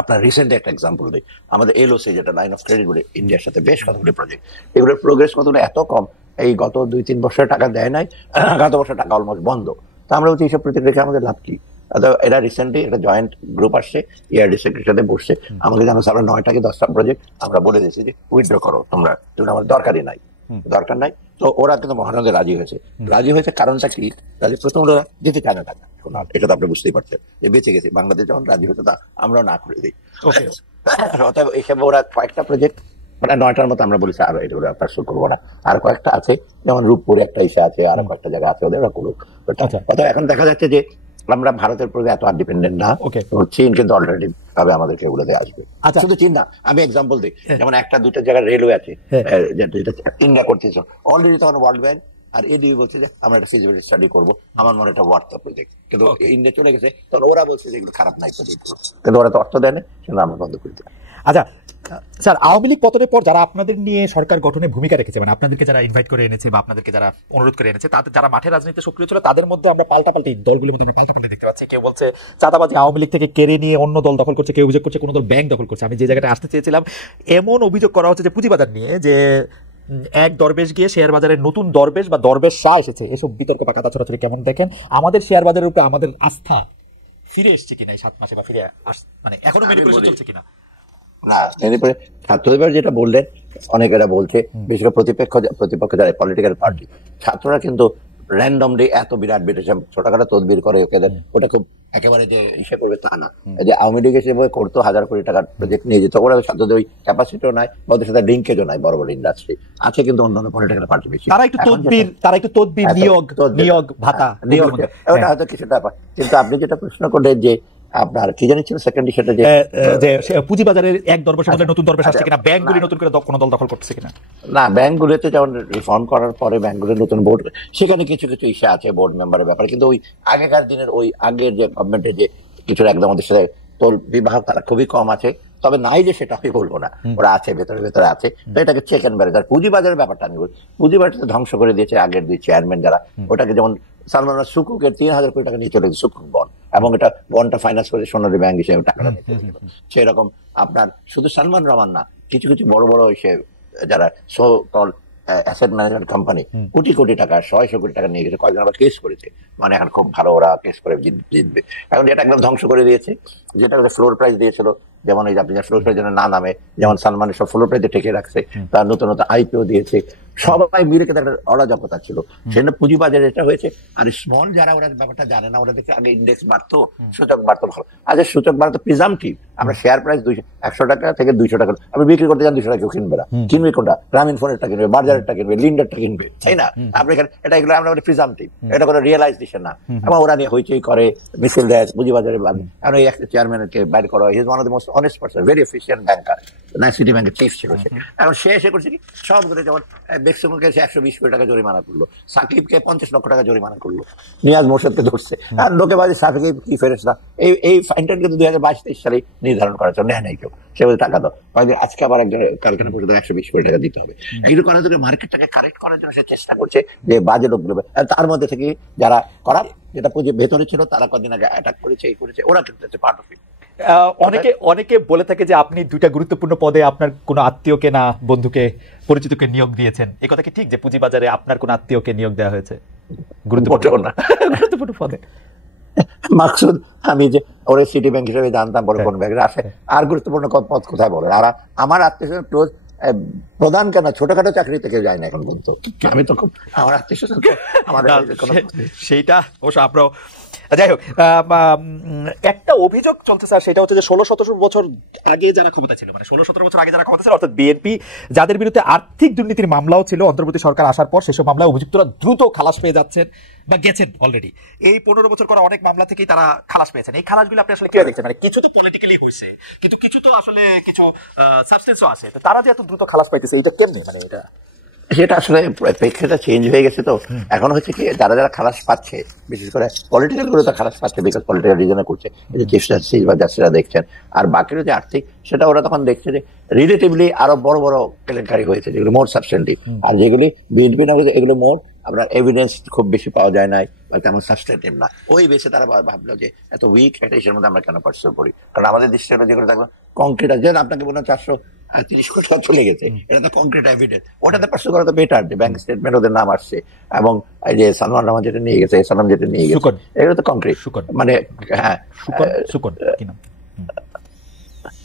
আপনার রিসেন্ট একটা এক্সাম্পল দিই, আমাদের এলওসি যেটা লাইন অফ ক্রেডিট বলে ইন্ডিয়ার সাথে বেশ কতগুলি প্রজেক্ট, এগুলোর প্রোগ্রেস কতগুলো এত কম, এই গত 2-3 বছরের টাকা দেয় নাই, গত বছর টাকা অলমোস্ট বন্ধ। তো আমরা বলছি এইসব প্রজেক্ট রেখে আমাদের লাভ কি? এরা রিসেন্টলি একটা জয়েন্ট গ্রুপ আসছে, ইয়ারডি সেক্রেটারির সাথে বসছে, আমাকে জানো আমরা 9টা কি 10টা প্রজেক্ট আমরা বলে দিয়েছি যে উইথড্র করো তোমরা, আমার দরকার নাই। তো ওরা কিন্তু মহানন্দে রাজি হয়েছে। কারণটা কি? তাহলে প্রথম ওরা যেতে চায় না টাকা, এটা তো আপনি বুঝতেই পারছেন যে বেঁচে গেছে। বাংলাদেশ যখন রাজি হতো তা আমরাও না করে দিই। এইসব ওরা কয়েকটা প্রজেক্ট, মানে 9টার মতো আমরা বলেছি আর এগুলো আপনার শুরু করবো না, আর কয়েকটা আছে, যেমন রূপপুরে একটা ইসে আছে, আর কয়েকটা জায়গা আছে ওদের, ওরা করুক। এখন দেখা যাচ্ছে যে আমরা ভারতের প্রতি এত আর ডিপেন্ডেন্ট না, চীন কিন্তু অল্টারনেটিভ ভাবে আমাদেরকে এগুলোতে আসবে। শুধু চীন না, আমি এক্সাম্পল দিই, যেমন 1-2টা জায়গায় রেলওয়ে আছে যেটা ইন্ডিয়া করতেছে অলরেডি, তখন ওয়ার্ল্ড ব্যাংক আর এডিবি বলছে যে আমরা একটা ফিজিবিলিটি স্টাডি করবো, আমার মনে একটা ওয়ার্থ প্রজেক্ট, কিন্তু ইন্ডিয়া চলে গেছে, তখন ওরা বলছে যে এগুলো খারাপ নাই প্রজেক্ট, কিন্তু ওরা তো অর্থ দেয় না, সেটা আমরা বন্ধ করে দিই। আচ্ছা, স্যার, আওয়ামী লীগ পতনের পর যারা আপনাদের নিয়ে সরকার গঠনে ভূমিকা রেখেছে, মানে আপনাদেরকে যারা ইনভাইট করে এনেছে বা আপনাদেরকে যারা অনুরোধ করে এনেছে, তাদের যারা মাঠে রাজনীতিতে সক্রিয় ছিল তাদের মধ্যে আমরা পাল্টাপাল্টি দলগুলির মধ্যে আমরা পাল্টাপাল্টি দেখতে পাচ্ছি। কেউ বলছে চাঁদাবাজি আওয়ামী লীগ থেকে কেড়ে নিয়ে অন্য দল দখল করছে, কেউ অভিযোগ করছে কোনো দল ব্যাংক দখল করছে। আমি যে জায়গাটা আসতে চেয়েছিলাম, এমন অভিযোগ করা হচ্ছে যে পুঁজিবাজার নিয়ে, যে এক দরবেশ গিয়ে শেয়ার বাজারের নতুন দরবেশ বা দরবেশ শাহ এসেছে। এসব বিতর্ক বা কাদা ছড়াছড়ি কেমন দেখেন? আমাদের শেয়ার বাজারের উপরে আমাদের আস্থা ফিরে এসছে কিনা এই 7 মাসে, বা ফিরে মানে এখনো ম্যানিপুলেশন চলছে কিনা? না, এরপরে ছাত্রদের যেটা বললেন, অনেকেরা বলছে, বিশেষ করে প্রতিপক্ষ যারা পলিটিক্যাল পার্টি, ছাত্ররা কিন্তু র্যান্ডমলি এত বিরাট ছোটখাটো তদবির করে ওটা খুব একেবারে যে ইসে করবে তা না। যে আওয়ামী লীগ এসে করতো 1000 কোটি টাকার প্রজেক্ট নিয়ে যেত, ওরা ছাত্রদের ওই ক্যাপাসিটিও নাই, ওদের সাথে লিঙ্কেজও নাই বড় বড় ইন্ডাস্ট্রি আছে, কিন্তু অন্যান্য পলিটিক্যাল পার্টি বেশি। তারা একটু তদবির নিয়োগ ভাতা ওটা হয়তো কিছুটা, কিন্তু আপনি যেটা প্রশ্ন করলেন যে আপনার কি জানি ছিল সেকেন্ড সেটা যে পুঁজিবাজারের এক দরবেশের মধ্যে নতুন দরবেশ আসছে কিনা, ব্যাংকগুলি নতুন করে কোনো দল দখল করছে কিনা? না, ব্যাংকগুলোতে যেমন রিফর্ম করার পরে ব্যাংকগুলোর নতুন বোর্ড, সেখানে কিছু কিছু ইস্যু আছে বোর্ড মেম্বারের ব্যাপারে, কিন্তু ওই আগেকার দিনের ওই আগের যে গভর্নমেন্টের যে কিছু একদম ওদের সাথে তোল বিবাহ তারা খুবই কম আছে। তবে নাই যে সেটা আমি বলবো না, ওরা আছে, ভেতরে আছে। তো এটাকে চেক অ্যান্ড ব্যালেন্স। আর পুঁজিবাজারের ব্যাপারটা আমি বলি, পুঁজিবাজারটা ধ্বংস করে দিয়েছে আগের 2 চেয়ারম্যান যারা। ওটাকে যেমন সালমান সুকুকের 3000 কোটি টাকা নিয়ে চলে গেছে সুকুক বন্ড, এবং এটা বন্ডটা ফাইন্যান্স করে সোনালী ব্যাংক হিসেবে টাকাটা নিয়ে চলে গেল। সেরকম আপনার শুধু সালমান রহমান না, কিছু কিছু বড় বড় যারা so call asset management company crore crore টাকা 100 কোটি টাকা নিয়ে গেছে, কয়েকজন আবার কেস করেছে, মানে এখন খুব ভালো ওরা কেস করে জিতবে। এখন এটা একদম ধ্বংস করে দিয়েছে। যেটা ফ্লোর প্রাইস দিয়েছিল, যেমন এই আপনি ফ্লোর প্রাইস না নামে, যেমন সালমানের সব ফ্লোর প্রাইসে ঠেকে রাখছে, তার নতুন নতুন আইপিও দিয়েছে, সবাই মিলে কিন্তু একটা অরাজকতা ছিল। সেটা পুঁজিবাজারে এটা হয়েছে। আর স্মল যারা, ওরা ব্যাপারটা জানে না, ওরা দেখে আগে ইন্ডেক্স বাড়তো, সূচক বাড়তো, ভালো। আচ্ছা, সূচক বাড়তো প্রিজামটিভ, আমরা শেয়ার প্রাইস 100 টাকা থেকে 200 টাকা আপনি বিক্রি করতে যান, 200 টাকা কিনবে না, কিনবে কোনটা? গ্রামীণ ফোনেরটা কিনবে, বাজারেরটা কিনবে, লিন্ডারটা কিনবে, তাই না? আপনি এখানে এটা এগুলো আমরা প্রিজামটিভ, এটা কোনো রিয়েলাইজেশন না। এবং ওরা নিয়ে হইচই করে, মিছিল দেয় পুঁজিবাজারে। কারণ এই একটা চেয়ারম্যানকে বাইর করা হয়, one of the most honest person, very efficient banker, city ব্যাংকের চিফ ছিল সে। এখন সে এসে করছে কি, সবগুলো যেমন বেক্সিমকে 120 কোটি টাকা জরিমানা করলো, সাকিবকে 50 লক্ষ টাকা জরিমানা করলো, নিয়াজ মোর্শেদকে ধরছে। আর লোকে বাজে সাকিব কি ফেরেস্তা, এই ফাইনটা কিন্তু 2022-23 সালে নির্ধারণ করার জন্য নেয় নাই কেউ, সে বলে টাকা দাও। আজকে আবার একজন কারখানা পর্যন্ত 120 কোটি টাকা দিতে হবে। এইগুলো করার জন্য, মার্কেটটাকে কারেক্ট করার জন্য সে চেষ্টা করছে যে বাজে লোকগুলো, তার মধ্যে থেকে যারা করার যেটা ভেতরে ছিল তারা কদিন আগে অ্যাটাক করেছে, এই করেছে, ওরা কিন্তু পার্ট অফ ইট। অনেকে বলে থাকে যে আপনি 2টা গুরুত্বপূর্ণ পদে আপনার কোন আত্মীয়কে না বন্ধুকে পরিচিতকে নিয়োগ দিয়েছেন। এই কথা কি ঠিক যে পুঁজিবাজারে আপনার কোন আত্মীয়কে নিয়োগ দেওয়া হয়েছে গুরুত্বপূর্ণ পদে? মাকসুদ, আমি যে ওরে সিটি ব্যাংক হিসেবে জানতাম, বড় কোন ব্যাংকে আসে, আর গুরুত্বপূর্ণ পদ কোথায় বলে? আর আমার আত্মীয় ক্লোজ প্রধান কেন, ছোটখাটো চাকরি থেকে যায় না এখন পর্যন্ত। আমি তো খুব আমার আত্মীয় স্বজন, সেইটা অবশ্য আপনার। যাই হোক, একটা অভিযোগ চলছে স্যার, সেটা হচ্ছে যে 16-17 বছর আগে যারা ক্ষমতা ছিল, মানে 16-17 বছর আগে যারা ক্ষমতা ছিল, অর্থাৎ বিএনপি, যাদের বিরুদ্ধে আর্থিক দুর্নীতির মামলাও ছিল, অন্তর্বর্তী সরকার আসার পর সেসব মামলায় অভিযুক্তরা দ্রুত খালাস পেয়ে যাচ্ছেন বা গেছেন অলরেডি। এই 15 বছর করা অনেক মামলা থেকেই তারা খালাস পেয়েছেন। এই খালাসগুলো আপনি আসলে কিভাবে দেখছেন? মানে কিছু তো পলিটিক্যালি হয়েছে, কিন্তু কিছু তো আসলে কিছু সাবস্টেন্সও আছে, তো তারা যে এত দ্রুত খালাস পাইতেছে, এটা কেমনি? মানে এটা সেটা আসলে প্রেক্ষাপটটা চেঞ্জ হয়ে গেছে। তো এখন হচ্ছে কি, যারা যারা খালাস পাচ্ছে, বিশেষ করে পলিটিক্যাল গুলো তো খালাস পাচ্ছে, বিকজ পলিটিক্যাল রিজনে করছে, এই যে চিফ জাস্টিস বা জাস্টিসরা দেখছেন। আর বাকির যে আর্থিক, সেটা ওরা তখন দেখছে যে রিলেটিভলি আরো বড় বড় কেলেঙ্কারি হয়েছে, যেগুলো মোর সাবস্টেন্টিভ। আর যেগুলি বিএনপি না, এগুলো মোর আপনার এভিডেন্স খুব বেশি পাওয়া যায় নাই, বা তেমন সাবস্টেন্টিভ না। ওই বেসে তারা ভাবলো যে এত উইক একটা ইস্যুর মধ্যে আমরা কেন পার্টিসিপেট করি। কারণ আমাদের দৃষ্টি হলো যেগুলো থাকবে কংক্রিট, যেন আপনাকে বললাম 430 কোটি টাকা চলে গেছে, এটা তো কংক্রিট এভিডেন্স, ওটাতে পার্টিসিপেট করা তো বেটার। যে ব্যাংক স্টেটমেন্ট ওদের নাম আসছে, এবং এই যে সালমান রহমান যেটা নিয়ে গেছে, সালাম যেটা নিয়ে গেছে, এগুলো তো কংক্রিট, মানে হ্যাঁ।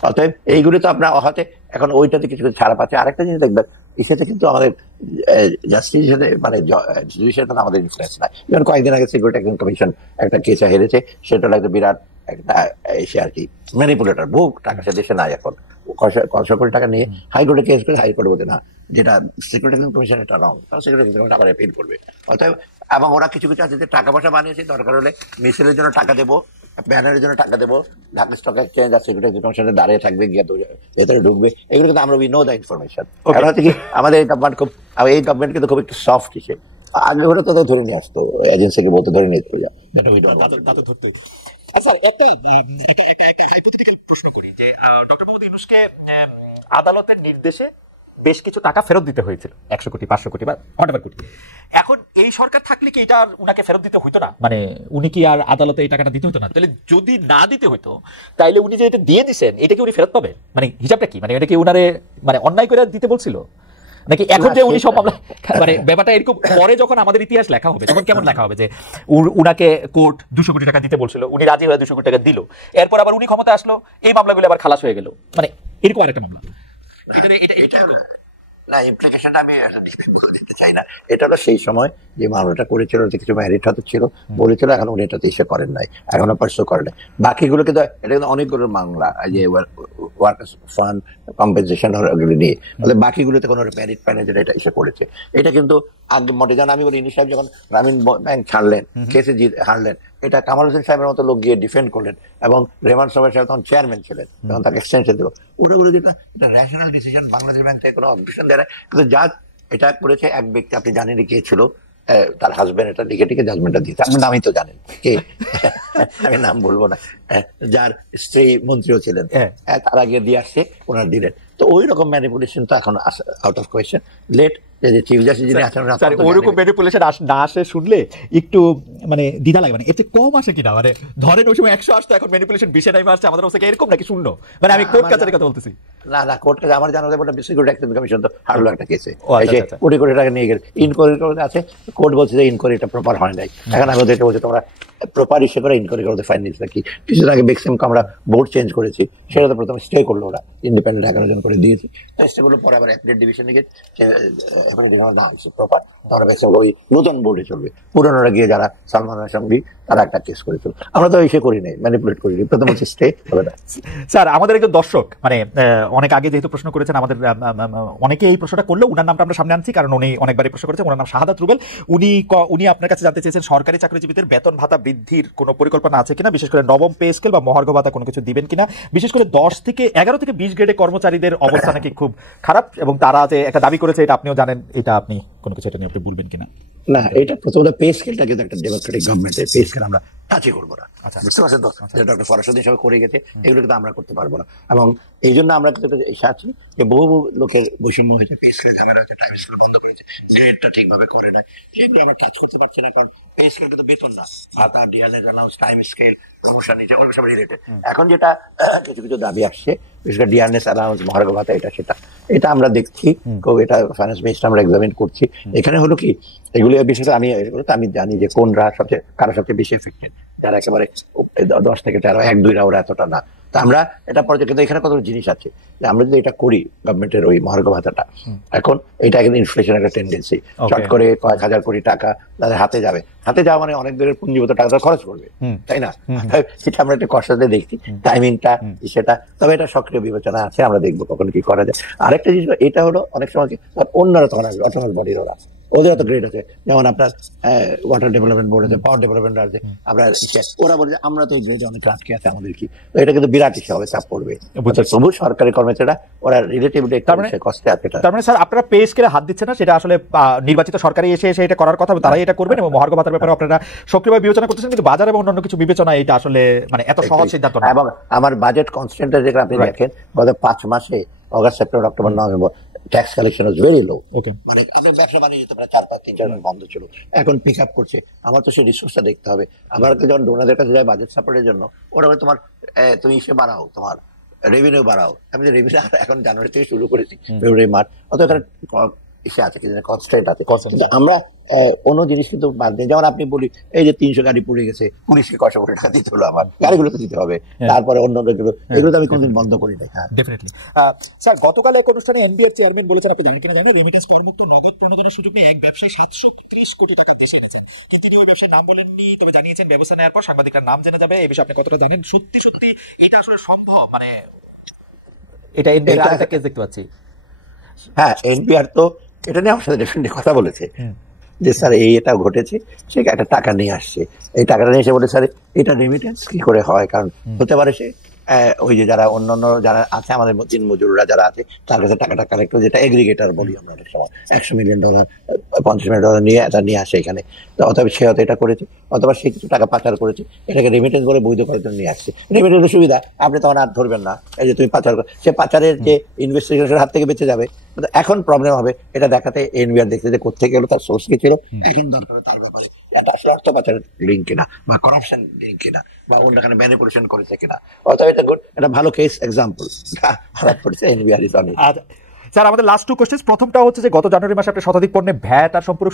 অতএব এইগুলি তো আপনার হাতে এখন ওইটাতে কিছু কিছু ছাড়া পাচ্ছে। আরেকটা জিনিস দেখবেন, এসেতে কিন্তু আমাদের জাস্টিস হিসেবে, মানে জুডিশিয়ারিতে আমাদের ইনফ্লুয়েন্স নাই। যেমন কয়েকদিন আগে সিকিউরিটি এক্সচেঞ্জ কমিশন একটা কেসে হেরেছে, সেটা একটা বিরাট একটা এসে আর কি ম্যানিপুলেটর, বহু টাকা সে দেশে নাই এখন, 100 কোটি টাকা নিয়ে হাইকোর্টে কেস করে, হাইকোর্টে বলতে না, যেটা সিকিউরিটি এক্সচেঞ্জ কমিশন এটা রং, তাহলে সিকিউরিটি এক্সচেঞ্জ কমিশন আবার অ্যাপিল করবে। অতএব এবং ওরা কিছু কিছু আছে যে টাকা পয়সা বানিয়েছে, দরকার হলে মিছিলের জন্য টাকা দেবো, ব্যানারের জন্য টাকা দেবো, ঢাকা স্টক এক্সচেঞ্জ আর সিকিউরিটি এক্সচেঞ্জ কমিশনে দাঁড়িয়ে থাকবে, গিয়ে ভেতরে ঢুকবে, এগুলো কিন্তু আমরা উই নো দ্য ইনফরমেশন। কারণ হচ্ছে কি, আমাদের এই গভর্নমেন্ট কিন্তু খুব একটু সফট হিসেবে, আগে ওরা তো ধরে নিয়ে আসতো, এজেন্সিকে বলতে ধরে নিয়ে চলে যাও। আচ্ছা, একটা হাইপোথেটিক্যাল প্রশ্ন করি যে ডক্টর মোহাম্মদ ইউনূসকে আদালতের নির্দেশে বেশ কিছু টাকা ফেরত দিতে হয়েছিল, 100 কোটি 500 কোটি বা হোয়াটএভার কোটি। এখন এই সরকার থাকলে কি এটা আর উনাকে ফেরত দিতে হইতো না? মানে উনি কি আর আদালতে এই টাকাটা দিতে হতো না? তাহলে যদি না দিতে হইতো তাইলে উনি যে এটা দিয়ে দিচ্ছেন এটা কি উনি ফেরত পাবেন? মানে হিসাবটা কি? মানে এটা কি উনারে মানে অন্যায় করে দিতে বলছিল নাকি এখন যে উনি সব মামলা মানে ব্যাপারটা এরকম পরে যখন আমাদের ইতিহাস লেখা হবে তখন কেমন লেখা হবে যে উনাকে কোর্ট 200 কোটি টাকা দিতে বলছিল, উনি রাজি হয়ে 200 কোটি টাকা দিল, এরপর আবার উনি ক্ষমতা আসলো, এই মামলাগুলো আবার খালাস হয়ে গেল, মানে এরকম আরেকটা মামলা। এটা না, ইমপ্লিকেশনটা আমি দিতে চাই না। এটা হলো সেই সময় যে মামলাটা করেছিল যে কিছু ম্যারিট হতে ছিল বলেছিল, এখন উনি এটাতে এসে করেন নাই, এখনো পার্সু করেন নাই। বাকিগুলো কিন্তু এটা কিন্তু অনেকগুলো মামলা যে ওয়ার্কার্স ফান্ড কম্পেনসেশন ওগুলো নিয়ে, বাকিগুলোতে কোনো ম্যারিট পায় না যেটা এটা এসে করেছে। এটা কিন্তু আগে মোটে যেন আমি বলি, ইনি সাহেব যখন গ্রামীণ ব্যাংক ছাড়লেন, কেসে হারলেন, এটা কামাল হোসেন সাহেবের মতো লোক গিয়ে ডিফেন্ড করলেন, এবং রেহমান সাহেব তখন চেয়ারম্যান ছিলেন, তখন তাকে এক্সটেনশন দিল। ওগুলো যেটা ন্যাশনাল ডিসিশন বাংলাদেশ ব্যাংক থেকে কোনো অবজেকশন দেয় না, কিন্তু জাজ এটা করেছে এক ব্যক্তি, আপনি জানেন কে ছিল, তার হাজবেন্ড এটা লিখে টিকে জাজমেন্টটা দিয়েছে, আপনি নামই তো জানেন কে, আমি নাম বলবো না, যার স্ত্রী মন্ত্রীও ছিলেন, তার আগে দিয়ে আসছে, ওনার দিলেন। তো ওই রকম ম্যানিপুলেশন তো এখন out of question. Late chief justice যিনি আছেন ওইরকম ম্যানিপুলেশন না আসে শুনলে একটু মানে দ্বিধা লাগে, মানে এতে কম আসে কিনা, মানে ধরেন ওই সময় 100 আসতো, এখন ম্যানিপুলেশন 20 টাইম আসছে, আমাদের অবস্থা এরকম নাকি শূন্য? মানে আমি কোর্ট কাছারি কথা বলতেছি না, কোর্ট কাছে আমার জানা যায় সিকিউরিটি এক্সচেঞ্জ কমিশন তো হারলো একটা কেসে, কোটি কোটি টাকা নিয়ে গেল, ইনকোয়ারি আছে, কোর্ট বলছে যে ইনকোয়ারিটা প্রপার হয় নাই। এখন আমি ওদেরকে বলছি তোমরা প্রপার ইস্যু করে ইনকোয়ারি করতে ফাইন্যান্স নাকি, কিছুদিন আগে বেক্সিমকে আমরা বোর্ড চেঞ্জ করেছি, সেটা তো প্রথমে স্টে করলো ওরা, ইন্ডিপেন্ডেন্ট 11 জন করে দিয়েছে, স্টেগুলো পরে আবার অ্যাপিলেট ডিভিশনে গিয়ে প্রপার, তারা বেক্সিমকে ওই নতুন বোর্ডে চলবে, পুরনোরা গিয়ে যারা সালমান সঙ্গী তারা একটা কেস করেছিল, আমরা তো ইসে করি নাই, ম্যানিপুলেট করি, প্রথম হচ্ছে স্টে হবে না। স্যার আমাদের একজন দর্শক মানে অনেক আগে যেহেতু প্রশ্ন করেছেন, আমাদের অনেকে এই প্রশ্নটা করলো, উনার নামটা আমরা সামনে আনছি কারণ উনি অনেকবারই প্রশ্ন করেছেন, ওনার নাম শাহাদাত রুবেল। উনি আপনার কাছে জানতে চেয়েছেন সরকারি চাকরিজীবীদের বেতন ভাতা বৃদ্ধির কোনো পরিকল্পনা আছে কিনা, বিশেষ করে নবম পে স্কেল বা মহার্ঘ ভাতা কোনো কিছু দিবেন কিনা, বিশেষ করে 11 থেকে 20 গ্রেডে কর্মচারীদের অবস্থা নাকি খুব খারাপ, এবং তারা যে একটা দাবি করেছে এটা আপনিও জানেন, এটা আপনি কোনো কিছু এটা নিয়ে আপনি বলবেন কিনা? না, এটা প্রথমত পে স্কেলটা কিন্তু একটা ডেমোক্রেটিক গভর্নমেন্টের পে স্কেল আমরা টাচই করবো না, বুঝতে পারছেন তো, যেটা ডক্টর ফরাসুদ্দিন সাহেব করে গেছে, এগুলো কিন্তু আমরা করতে পারবো না, এবং এই জন্য আমরা কিন্তু এসে আছি যে বহু লোকের বৈষম্য হয়েছে, পে স্কেলে ঝামেলা হয়েছে, টাইম স্কেল বন্ধ করেছে, গ্রেডটা ঠিকভাবে করে নাই, সেগুলো আমরা টাচ করতে পারছি না, কারণ পে স্কেল কিন্তু বেতন না, ভাতা, DRS allowance, time scale, promotion নিচে অনেক সব রিলেটেড। এখন যেটা কিছু কিছু দাবি আসছে, বিশেষ করে ডিআরএস অ্যালাউন্স, মহার্ঘ ভাতা, এটা আমরা দেখছি, এটা ফাইন্যান্স মিনিস্টার আমরা এক্সামিন করছি। এখানে হলো কি, এগুলো বিশেষ করে আমি জানি যে কোনরা কারা সবচেয়ে বেশি এফেক্টেড, যারা একেবারে 10 থেকে 13, 1-2রা ওরা এতটা না। তা আমরা এটা পর্যায়ে, কিন্তু এখানে কত জিনিস আছে যে আমরা যদি এটা করি, গভর্নমেন্টের ওই মহার্ঘ ভাতাটা, এখন এটা কিন্তু ইনফ্লেশন একটা টেন্ডেন্সি, চট করে কয়েক হাজার কোটি টাকা তাদের হাতে যাওয়া মানে অনেক দূরের পুঞ্জীভূত টাকা খরচ করবে, তাই না? সেটা আমরা একটা কষ্টাতে দেখছি, টাইমিংটা সেটা, তবে এটা সক্রিয় বিবেচনা আছে, আমরা দেখবো কখন কি করা যায়। আরেকটা জিনিস এটা হলো, অনেক সময় অন্যরা তখন আসবে, অটোনমাস বডির ওদের তো গ্রেড আছে, যেমন আপনার ওয়াটার ডেভেলপমেন্ট বোর্ড আছে, পাওয়ার ডেভেলপমেন্ট আছে, আপনার ওরা বলে যে আমরা তো অনেক আটকে আছে আমাদের কি, এটা কিন্তু বিরাট ইস্যু হবে, চাপ পড়বে। তবু সরকারি কর্মচারীরা ওরা রিলেটিভলি কষ্টে আছে। তার মানে স্যার আপনারা পে স্কেলে হাত দিচ্ছেন না, সেটা আসলে নির্বাচিত সরকারি এসে এটা করার কথা, তারাই এটা করবেন, এবং মহার্ঘ ভাতার ব্যাপারে আপনারা সক্রিয়ভাবে বিবেচনা করতেছেন, কিন্তু বাজার এবং অন্যান্য কিছু বিবেচনা এটা আসলে মানে এত সহজ সিদ্ধান্ত না। এবং আমার বাজেট কনস্ট্যান্টটা যেটা আপনি দেখেন, গত 5 মাসে August, September, October, November tax collection is very low. মানে আপনার ব্যবসা বাণিজ্য তো প্রায় 4-5-3-4 মাস বন্ধ ছিল, এখন পিক আপ করছে। আমার তো সেই রিসোর্সটা দেখতে হবে। আমার যখন ডোনারদের কাছে যায় বাজেট সাপোর্টের জন্য, ওরা বলে তোমার তুমি ইসে বাড়াও, তোমার রেভিনিউ বাড়াও। আমি তো রেভিনিউ এখন জানুয়ারি থেকে শুরু করেছি, ফেব্রুয়ারি, মার্চ, অত এখানে ইসে আছে, কিন্তু কনস্ট্যান্ট আছে। আমরা অন্য জিনিস কিন্তু বাদ দিই, যেমন আপনি বলি এই যে 300 গাড়ি পুড়ে গেছে, পুলিশকে 100 কোটি টাকা দিতে হলো, আমার গাড়িগুলো তো দিতে হবে, তারপরে অন্য এগুলো তো আমি কোনদিন বন্ধ করি নাই। ডেফিনেটলি স্যার, গতকাল এক অনুষ্ঠানে এনবিআর চেয়ারম্যান বলেছেন, আপনি জানেন কিনা জানেন, রেমিটেন্স করমুক্ত নগদ প্রণোদনের সুযোগ নিয়ে এক ব্যবসায়ী 730 কোটি টাকা দেশে এনেছেন, কিন্তু তিনি ওই ব্যবসায়ীর নাম বলেননি, তবে জানিয়েছেন ব্যবস্থা নেওয়ার পর সাংবাদিকরা নাম জেনে যাবে। এই বিষয়ে আপনি কতটা জানেন? সত্যি সত্যি এটা আসলে সম্ভব? মানে এটা এনবিআর আরেকটা কেস দেখতে পাচ্ছি। হ্যাঁ, এনবিআর তো এটা নিয়ে আমার সাথে ডেফিনেটলি কথা বলেছে যে স্যার এটা ঘটেছে, সে একটা টাকা নিয়ে আসছে, এই টাকাটা নিয়ে এসে বলে স্যার এটা রেমিটেন্স কি করে হয়, কারণ হতে পারে সে ওই যে যারা অন্যান্য যারা আছে আমাদের দিন মজুররা যারা আছে তার কাছে টাকাটা কালেক্ট করে, যেটা এগ্রিগেটর বলি আমরা অনেক সময়, $100 মিলিয়ন $50 মিলিয়ন নিয়ে এটা নিয়ে আসে এখানে। তো অথবা সে হয়তো এটা করেছে, অথবা সে কিছু টাকা পাচার করেছে, এটাকে রেমিটেন্স বলে বৈধ করার জন্য নিয়ে আসছে। রেমিটেন্সের সুবিধা আপনি তখন আর ধরবেন না, এই যে তুমি পাচার করো, সে পাচারের যে ইনভেস্টিগেশনের হাত থেকে বেঁচে যাবে। এখন প্রবলেম হবে এটা দেখাতে, এনবিআর দেখতে যে কোথেকে গেলো, তার সোর্স কি ছিল, এখন দরকার তার ব্যাপারে এটা আসলে অর্থ পাচারের লিঙ্ক কিনা বা করাপশন লিঙ্ক কিনা বা অন্যখানে ম্যানিপুলেশন করেছে কিনা। অথবা এটা গুড, এটা ভালো কেস এক্সাম্পল খারাপ করেছে NBR is on it. Sir আমাদের লাস্ট 2 কোশ্চেন। প্রথমটা হচ্ছে যে গত জানুয়ারি মাসে আপনি শতাধিক পণ্যে ভ্যাট আর সম্পূরক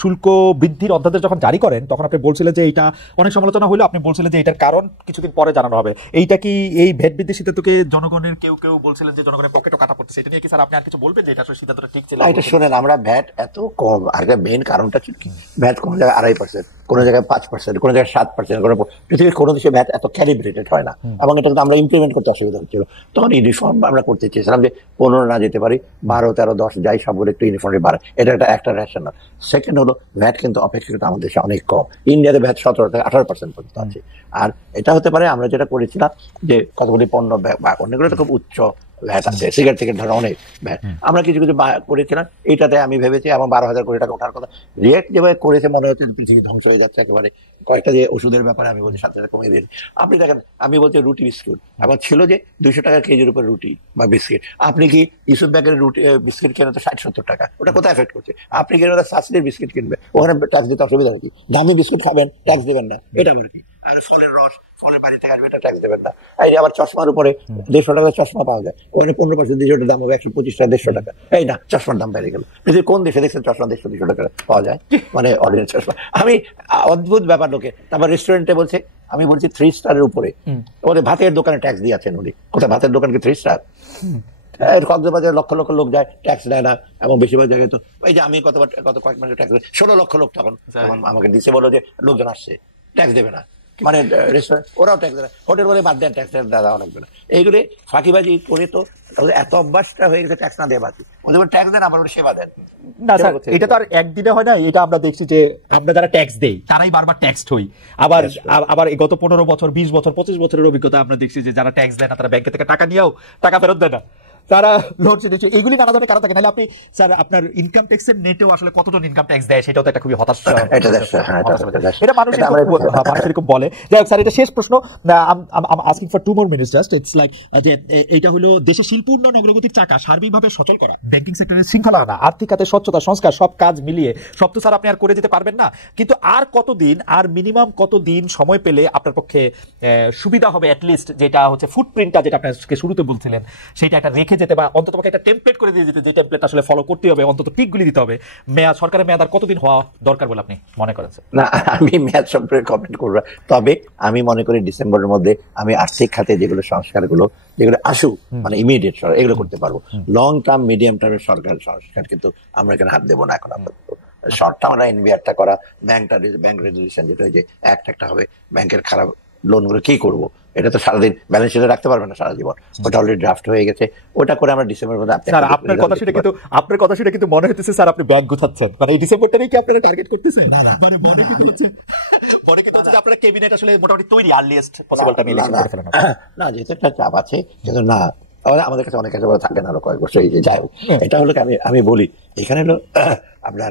শুল্ক বৃদ্ধির অধ্যাদেশ যখন জারি করেন, তখন আপনি বলছিলেন যে এটা অনেক সমালোচনা হলো, আপনি বলছিলেন যে এটার কারণ কিছুদিন পরে জানানো হবে। এইটা কি এই ভ্যাট বৃদ্ধির সিদ্ধান্তকে জনগণের কেউ বলছিলেন যে জনগণের পকেটও কাটা পড়তেছে, এটা নিয়ে কি স্যার আপনি আর কিছু বলবেন যে এটা আসলে সিদ্ধান্তটা ঠিক ছিল? এটা শুনেন, আমরা ভ্যাট এত কম, আর মেইন কারণটা ছিল কি, ভ্যাট কোনো জায়গায় 2.5%, কোনো জায়গায় 5%, কোনো জায়গায় 7%, পৃথিবীর কোনো দেশে ভ্যাট এত ক্যালিব্রেটেড হয় না, এবং এটা আমরা ইমপ্লিমেন্ট করতে অসুবিধা হচ্ছিল। তখন এই রিফর্ম আমরা করতে চেয়েছিলাম যে 15 না যেতে পারি, 12, 13, 10 যাই সবগুলো একটু ইউনিফর্মলি বাড়ে, এটা একটা রেশনাল। সেকেন্ড হলো ভ্যাট কিন্তু অপেক্ষাকৃত আমাদের দেশে অনেক কম, ইন্ডিয়াতে ভ্যাট 17 থেকে 18% পর্যন্ত আছে। আর এটা হতে পারে আমরা যেটা করেছিলাম যে কতগুলি পণ্য বা অনেকগুলো তো খুব উচ্চ ভ্যাট আছে, সিগারেট থেকে ধরো অনেক ভ্যাট, আমরা কিছু করেছিলাম। এটাতে আমি ভেবেছি এবং 12,000 কোটি টাকা ওঠার কথা, রেট যেভাবে করেছে মনে হচ্ছে পৃথিবী ধ্বংস হয়ে যাচ্ছে একেবারে। কয়েকটা যে ওষুধের ব্যাপারে আমি বলছি 7 কমিয়ে দিয়েছি। আপনি দেখেন, আমি বলছি রুটি বিস্কুট, এবং ছিল যে 200 টাকা কেজির উপর রুটি বা বিস্কিট। আপনি কি ইউসুফ ব্যাগের রুটি বিস্কিট কেন তো 60-70 টাকা, ওটা কোথায় এফেক্ট করছে? আপনি কেন সাশ্রয়ী বিস্কিট কিনবে, ওখানে ট্যাক্স দিতে অসুবিধা হচ্ছে। দামি বিস্কুট খাবেন, ট্যাক্স দেবেন না, এটা বলে কি? আর ফলের রস, ফলের বাড়ি থেকে আসবে, এটা ট্যাক্স দেবেন না। এই যে আবার চশমার উপরে 150 টাকা চশমা পাওয়া যায়, ওখানে 15% 200 দাম হবে 125 টাকা, 150 টাকা। এই না, চশমার দাম বেড়ে গেল। পৃথিবীর কোন দেশে দেখছেন চশমা 150-200 টাকা পাওয়া যায়, মানে অরিজিনাল চশমা? আমি অদ্ভুত ব্যাপার লোকে। তারপর রেস্টুরেন্টে বলছে, আমি বলছি 3 স্টারের উপরে, ওদের ভাতের দোকানে ট্যাক্স দিয়েছেন উনি। কোথায় ভাতের দোকান কি 3 স্টার? কক্সবাজারে লক্ষ লক্ষ লোক যায়, ট্যাক্স দেয় না, এবং বেশিরভাগ জায়গায় তো এই যে আমি গত কয়েক মাসে ট্যাক্স 16 লক্ষ লোক তখন আমাকে দিচ্ছে, বলো যে লোকজন আসছে, ট্যাক্স দেবে না, মানে রেস্টুরেন্ট ওরাও ট্যাক্স দেয় না, হোটেল বলে বাদ দেন, ট্যাক্স দেওয়া লাগবে না। এইগুলি ফাঁকিবাজি করে তো এত অভ্যাসটা হয়ে গেছে ট্যাক্স না দেওয়া বাকি, ওদের ট্যাক্স দেন আবার ওরা সেবা দেন না। স্যার এটা তো আর একদিনে হয় না, এটা আমরা দেখছি যে আমরা যারা ট্যাক্স দেই তারাই বারবার ট্যাক্সড হই। আবার গত 15 বছর, 20 বছর, 25 বছরের অভিজ্ঞতা আমরা দেখছি যে যারা ট্যাক্স দেয় না তারা ব্যাংকে থেকে টাকা নিয়েও টাকা ফেরত দেয় না, তারা লোড দিচ্ছে। এইগুলি নানা ধরনের কারণ থাকে। নাহলে আপনি স্যার আপনার ইনকাম ট্যাক্সের নেটেও আসলে কতজন ইনকাম ট্যাক্স দেয় সেটাও তো একটা খুবই হতাশ, এটা মানুষ এরকম বলে। যাই হোক স্যার, এটা শেষ প্রশ্ন, asking for 2 more minutes just. It's like যে এটা হলো দেশের শিল্প উন্নয়ন অগ্রগতির চাকা সার্বিকভাবে সচল করা, ব্যাংকিং সেক্টরের শৃঙ্খলা আনা, আর্থিক খাতে স্বচ্ছতা, সংস্কার, সব কাজ মিলিয়ে সব তো স্যার আপনি আর করে যেতে পারবেন না, কিন্তু আর কতদিন, আর মিনিমাম কতদিন সময় পেলে আপনার পক্ষে সুবিধা হবে অ্যাটলিস্ট, যেটা হচ্ছে ফুটপ্রিন্টটা যেটা আপনাকে শুরুতে বলছিলেন, সেটা একটা রেখে যেতে, বা অন্তত একটা টেমপ্লেট করে দিয়ে যেতে, যে টেমপ্লেট আসলে ফলো করতে হবে, অন্তত টিকগুলি দিতে হবে। সরকারের মেয়াদ আর কতদিন হওয়া দরকার বলে আপনি মনে করেন? না, আমি মেয়াদ সম্পর্কে কমেন্ট করবো, তবে আমি মনে করি ডিসেম্বরের মধ্যে আমি আর্থিক খাতে যেগুলো সংস্কারগুলো যেগুলো আসুক, মানে ইমিডিয়েট এগুলো করতে পারবো। লং টার্ম, মিডিয়াম টার্মের সরকার সংস্কার কিন্তু আমরা এখানে হাত দেবো না এখন আপাতত। শর্ট টার্ম আমরা এনবিআরটা করা, ব্যাংক রেজুলেশন যেটা যে একটা হবে, ব্যাংকের খারাপ লোনগুলো কি করবো, এটা তো সারাদিন ব্যালেন্স শিটে রাখতে পারবে না সারা জীবন, ওটা অলরেডি ড্রাফট হয়ে গেছে, ওটা করে আমরা ডিসেম্বরের মধ্যে। আপনার কথা শুনে কিন্তু মনে হচ্ছে স্যার আপনি ব্যাংক গুছাচ্ছেন, মানে এই ডিসেম্বরটাই কি আপনারা টার্গেট করতেছেন? মানে মনে কিন্তু হচ্ছে আপনারা ক্যাবিনেট আসলে মোটামুটি তৈরি, আর্লিয়েস্ট পসিবল টাইমে ইলেকশন করে ফেলেন না, যেহেতু একটা চাপ আছে, কিন্তু না আমাদের কাছে অনেক কাছে থাকবে না আরো কয়েক বছর। এই যে যাই হোক, এটা হলো আমি বলি এখানে হলো আপনার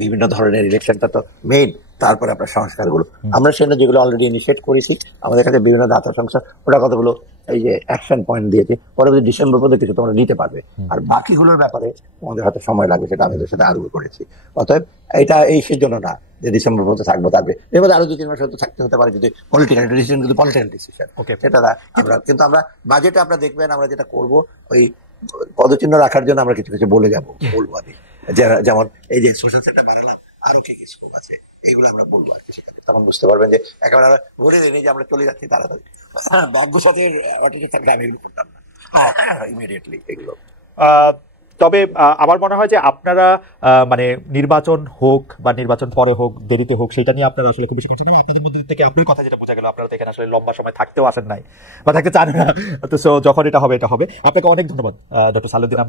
বিভিন্ন ধরনের ইলেকশনটা তো মেইন, তারপরে আপনার সংস্কারগুলো আমরা সেটা যেগুলো অলরেডি ইনিশিয়েট করেছি, আমাদের কাছে বিভিন্ন দাতা সংস্থা ওটা কতগুলো এই যে অ্যাকশন পয়েন্ট দিয়েছে, পরবর্তী ডিসেম্বর পর্যন্ত কিছু তোমরা নিতে পারবে। আর বাকিগুলোর ব্যাপারে তোমাদের হয়তো সময় লাগবে, সেটা আমাদের সাথে আরোপ করেছি। অতএব এটা এই জন্য না যে ডিসেম্বর পর্যন্ত থাকবে, এর মধ্যে আরো 2-3 মাস হয়তো থাকতে হতে পারে, যদি পলিটিক্যাল ডিসিশন, কিন্তু পলিটিক্যাল ডিসিশন সেটা আমরা, কিন্তু আমরা বাজেটে আপনারা দেখবেন আমরা যেটা করবো, ওই পদচিহ্ন রাখার জন্য আমরা কিছু কিছু বলবো আমি, যেমন এই যে সোশ্যাল সেক্টর বাড়ালাম, আরো কি কি স্কোপ আছে, এইগুলো আমরা বলবো আর কি। সেখানে তখন বুঝতে পারবেন যে একেবারে আমরা বলে দিই যে আমরা চলে যাচ্ছি তাড়াতাড়ি, ব্যাংকের সাথে থাকলে আমি এগুলো করতাম না ইমিডিয়েটলি এগুলো। তবে আমার মনে হয় যে আপনারা মানে নির্বাচন হোক বা নির্বাচন পরে হোক, দেরিতে হোক, সেটা নিয়ে আপনারা আসলে খুব বেশি কিছু নেই। আপনাদের মধ্যে থেকে আপনার কথা যেটা বোঝা গেল, আপনারা দেখেন আসলে লম্বা সময় থাকতেও আসেন নাই বা থাকতে চান না, তো যখন এটা হবে। আপনাকে অনেক ধন্যবাদ ডক্টর সালাউদ্দিন।